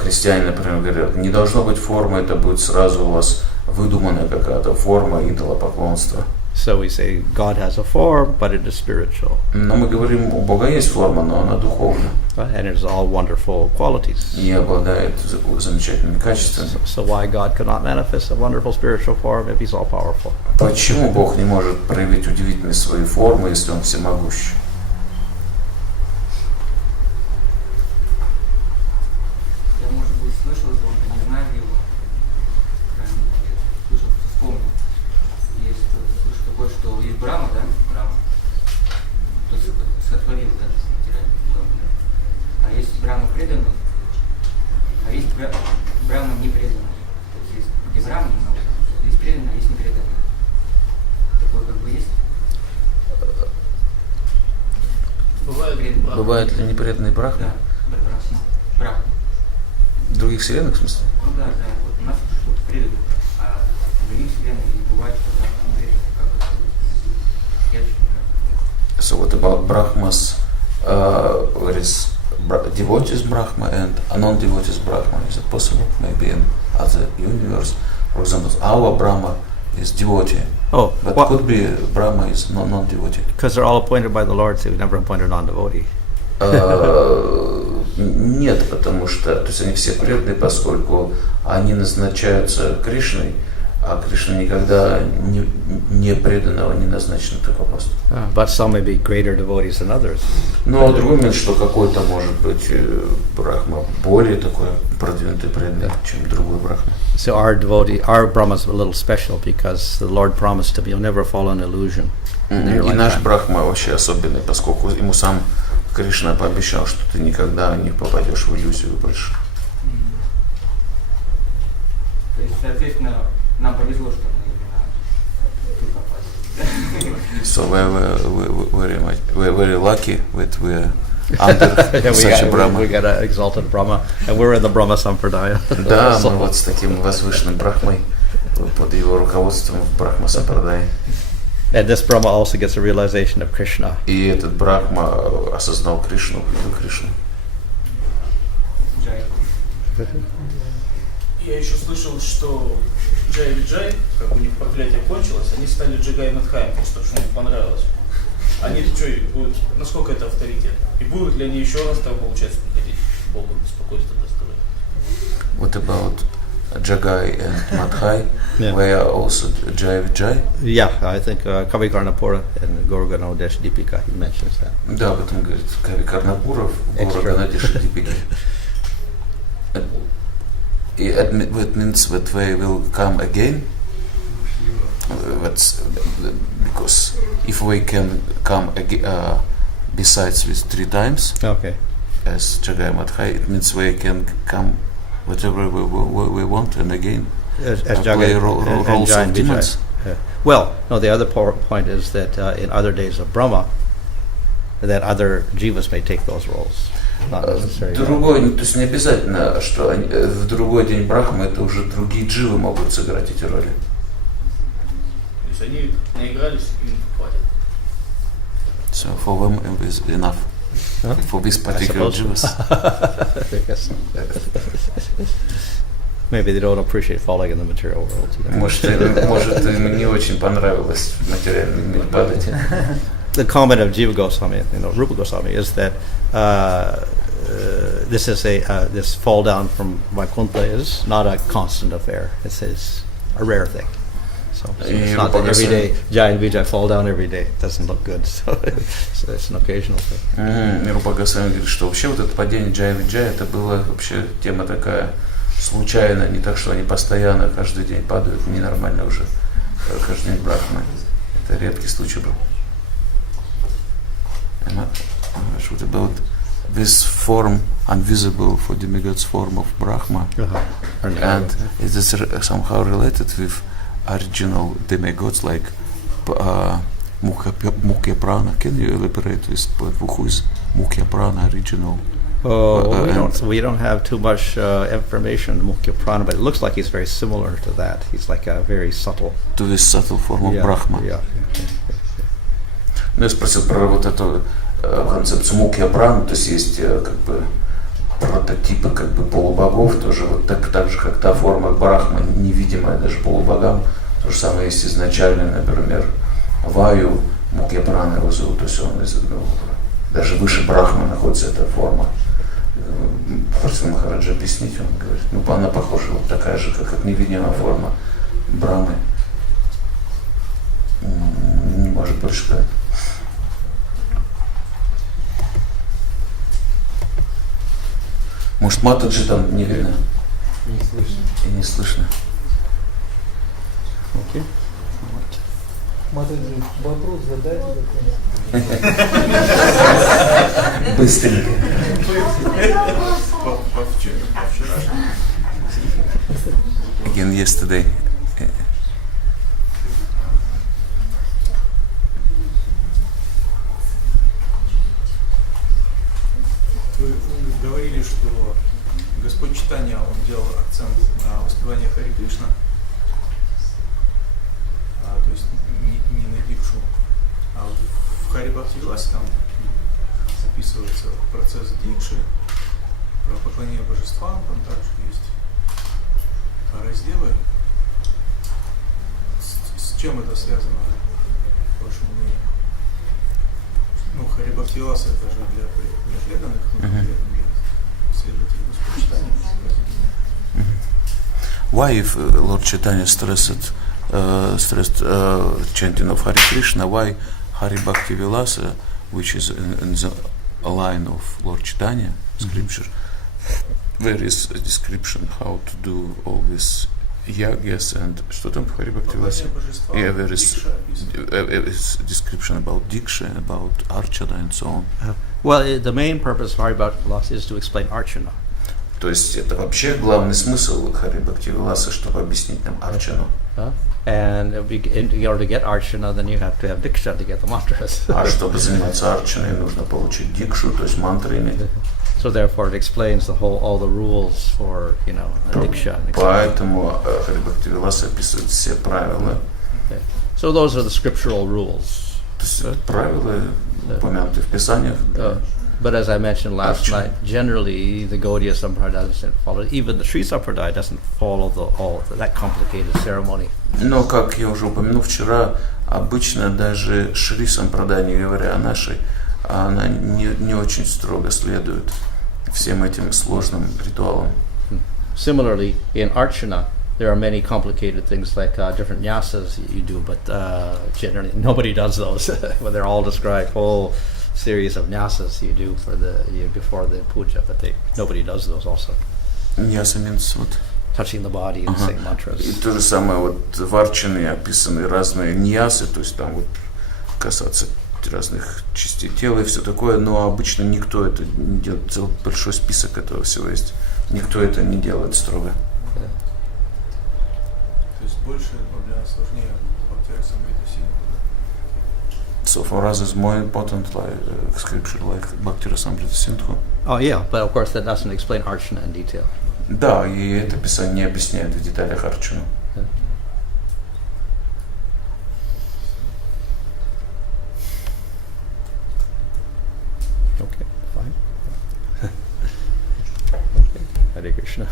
Христиане, например, говорят, не должно быть формы, это будет сразу у вас выдуманная какая-то форма идолопоклонства. So we say God has a form, but it is spiritual. Но мы говорим, у Бога есть форма, но она духовна. And it's all wonderful qualities. И обладает замечательными качествами. So why God cannot manifest a wonderful spiritual form if He's all powerful? Почему Бог не может проявить удивительные свои формы, если Он всемогущ? Я, может быть, слышал его, не знаю его. Слышал, вспомнил. Есть, слышал такое, что есть Брахма, да? Брахма. Кто сотворил, да, материальный. А есть Брахма преданный, а есть Брахма непреданный. То есть есть где Брахма много, есть преданный, а есть непреданный. Такое как бы есть? Бывают ли непреданные брахмы? Да, Брахма. В других вселенных, в смысле? Ну да, вот у нас что-то преданный, а в других вселенных бывает, что Брахма непреданный. Как это? Я чуть-чуть. So what about Brahmas? There is devotees Brahma and non-devotees Brahma. Is it possible? Maybe in other universe. For example, our Brahma is devotee. Oh, But well, could be Brahma is non-devotee. because they're all appointed by the Lord, so He never appointed a non-devotee. Нет, потому что, то есть они все преданные, поскольку они назначаются Кришной, а Кришна никогда не преданного не назначен на такой пост. But some may be greater devotees than others. Ну, а другой момент, что какой-то может быть Брахма более такой продвинутый преданный, чем другой Брахма. So our Brahma is a little special because the Lord promised him, you'll never fall in illusion. И наш Брахма вообще особенный, поскольку ему сам Кришна пообещал, что ты никогда не попадешь в иллюзию больше. То есть, соответственно, нам повезло, что мы именно тут попали. So we're very lucky that we're under such a Brahma. We got an exalted Brahma, and we're in the Brahma Sampradaya. Да, мы вот с таким возвышенным Брахмой под его руководством в Брахма Сампрадае. And this Brahma also gets a realization of Krishna. И этот Брахма осознал Кришну, увидел Кришну. Я еще слышал, что Джай, как у них проклятие кончилось, они стали Джигай Мадхаем, просто что им понравилось. Они что, будут, насколько это авторитет? И будут ли они еще раз там, получается, приходить Богу беспокойство доставлять? What about Jagai and Madhai? Yeah. They are also Jai. Yeah, I think Kavi Karnapura and Gorgana Desh Deepika, he mentions that. Да, об этом говорит Кави Карнапуров, Горганадиша Дипики. It means that they will come again. That's because if we can come again, besides with 3 times, Okay. as Jagai Madhai, it means we can come whatever we want and again As play roles Jai of and demons. Vijay. Yeah. Well, no, the other point is that in other days of Brahma, that other jivas may take those roles. Not necessarily. Другой, то есть не обязательно, что в другой день Брахмы это уже другие дживы могут сыграть эти роли. То есть они наигрались, им хватит. So for them it is enough. Huh? For this particular jivas. Maybe they don't appreciate falling in the material world. Может, им не очень понравилось в материальном мире падать. The comment of Jiva Goswami, Rupa Goswami, is that this is this fall down from Vaikuntha is not a constant affair. It's a rare thing. So it's not that every day Jai and Vijay fall down every day. It doesn't look good. So it's an occasional thing. Рупа Госвами говорит, что вообще вот это падение Джай Виджай, это была вообще тема такая случайная, не так, что они постоянно каждый день падают, ненормально уже каждый день Брахмы. Это редкий случай был. What about this form, invisible for demigods form of Brahma, and is this somehow related with original demigods like Mukhya Prana? Can you elaborate with who is Mukhya Prana original? We don't have too much information on Mukhya Prana, but it looks like he's very similar to that. He's like a very subtle. To this subtle form of Brahma. Yeah. Ну, я спросил про вот эту концепцию Мукхья Праны, то есть как бы прототипы как бы полубогов, тоже вот так же, как та форма Брахмы, невидимая даже полубогам, то же самое есть изначально, например, Ваю, Мукхья Праны его зовут, то есть он даже выше Брахмы находится эта форма. Просил Махараджа объяснить, он говорит, она похожа, вот такая же, как невидимая форма Брахмы. Не может больше сказать. Может, Матаджи там не видно? Не слышно. И не слышно. Okay. Матаджи, вопрос задайте какой-нибудь. Быстренько. Again, yesterday. Вы говорили, что Господь Чайтанья, он делал акцент на воспевание Харе Кришна, то есть не на дикшу. А в Харе Бхактивиданте там записывается процесс дикши, про поклонение божествам, там также есть разделы. чем это связано, по вашему мнению? Ну, Харе Бхактивиласа это же для преданных, но конкретно для следователей Господа. Why, if Lord Chaitanya stressed chanting of Hare Krishna, why Hare Bhaktivilasa, which is in the line of Lord Chaitanya scripture, there is a description how to do all this yagyas and что там в Hare Bhaktivilasa? Yeah, there is description about Diksha, about Archana and so on. Well, the main purpose of Hare Bhaktivilasa is to explain Archana. То есть это вообще главный смысл Харе Бхактивиласа, чтобы объяснить нам Арчану. And in order to get Archana, then you have to have Diksha to get the mantras. А чтобы заниматься Арчаной, нужно получить Дикшу, то есть мантры иметь. So therefore it explains all the rules for, Diksha. Поэтому Харе Бхактивиласа описывает все правила. So those are the scriptural rules. То есть правила, упомянутые в Писаниях. But as I mentioned last night, generally the Gaudiya Sampradaya doesn't follow, even the Sri Sampradaya doesn't follow that complicated ceremony. Но, как я уже упомянул вчера, обычно даже Шри Сампрадая, не говоря о нашей, она не очень строго следует всем этим сложным ритуалам. Similarly, in Archana, there are many complicated things like different nyasas you do, but generally nobody does those. But they're all described whole series of nyasas you do before the puja, but nobody does those also. Nyasa means what? Touching the body and saying mantras. И то же самое вот в Арчане описаны разные ньясы, то есть там вот касаться разных частей тела и все такое, но обычно никто это не делает, целый большой список этого всего есть. Никто это не делает строго. То есть больше для нас сложнее Бхактивиданта Свами Прабхупады. So for us it's more important like scripture like Bhaktivinoda Samrita. Oh yeah, but of course that doesn't explain Archana in detail. Да, и это Писание не объясняет в деталях Арчану. Okay, fine. Okay. Hare Krishna.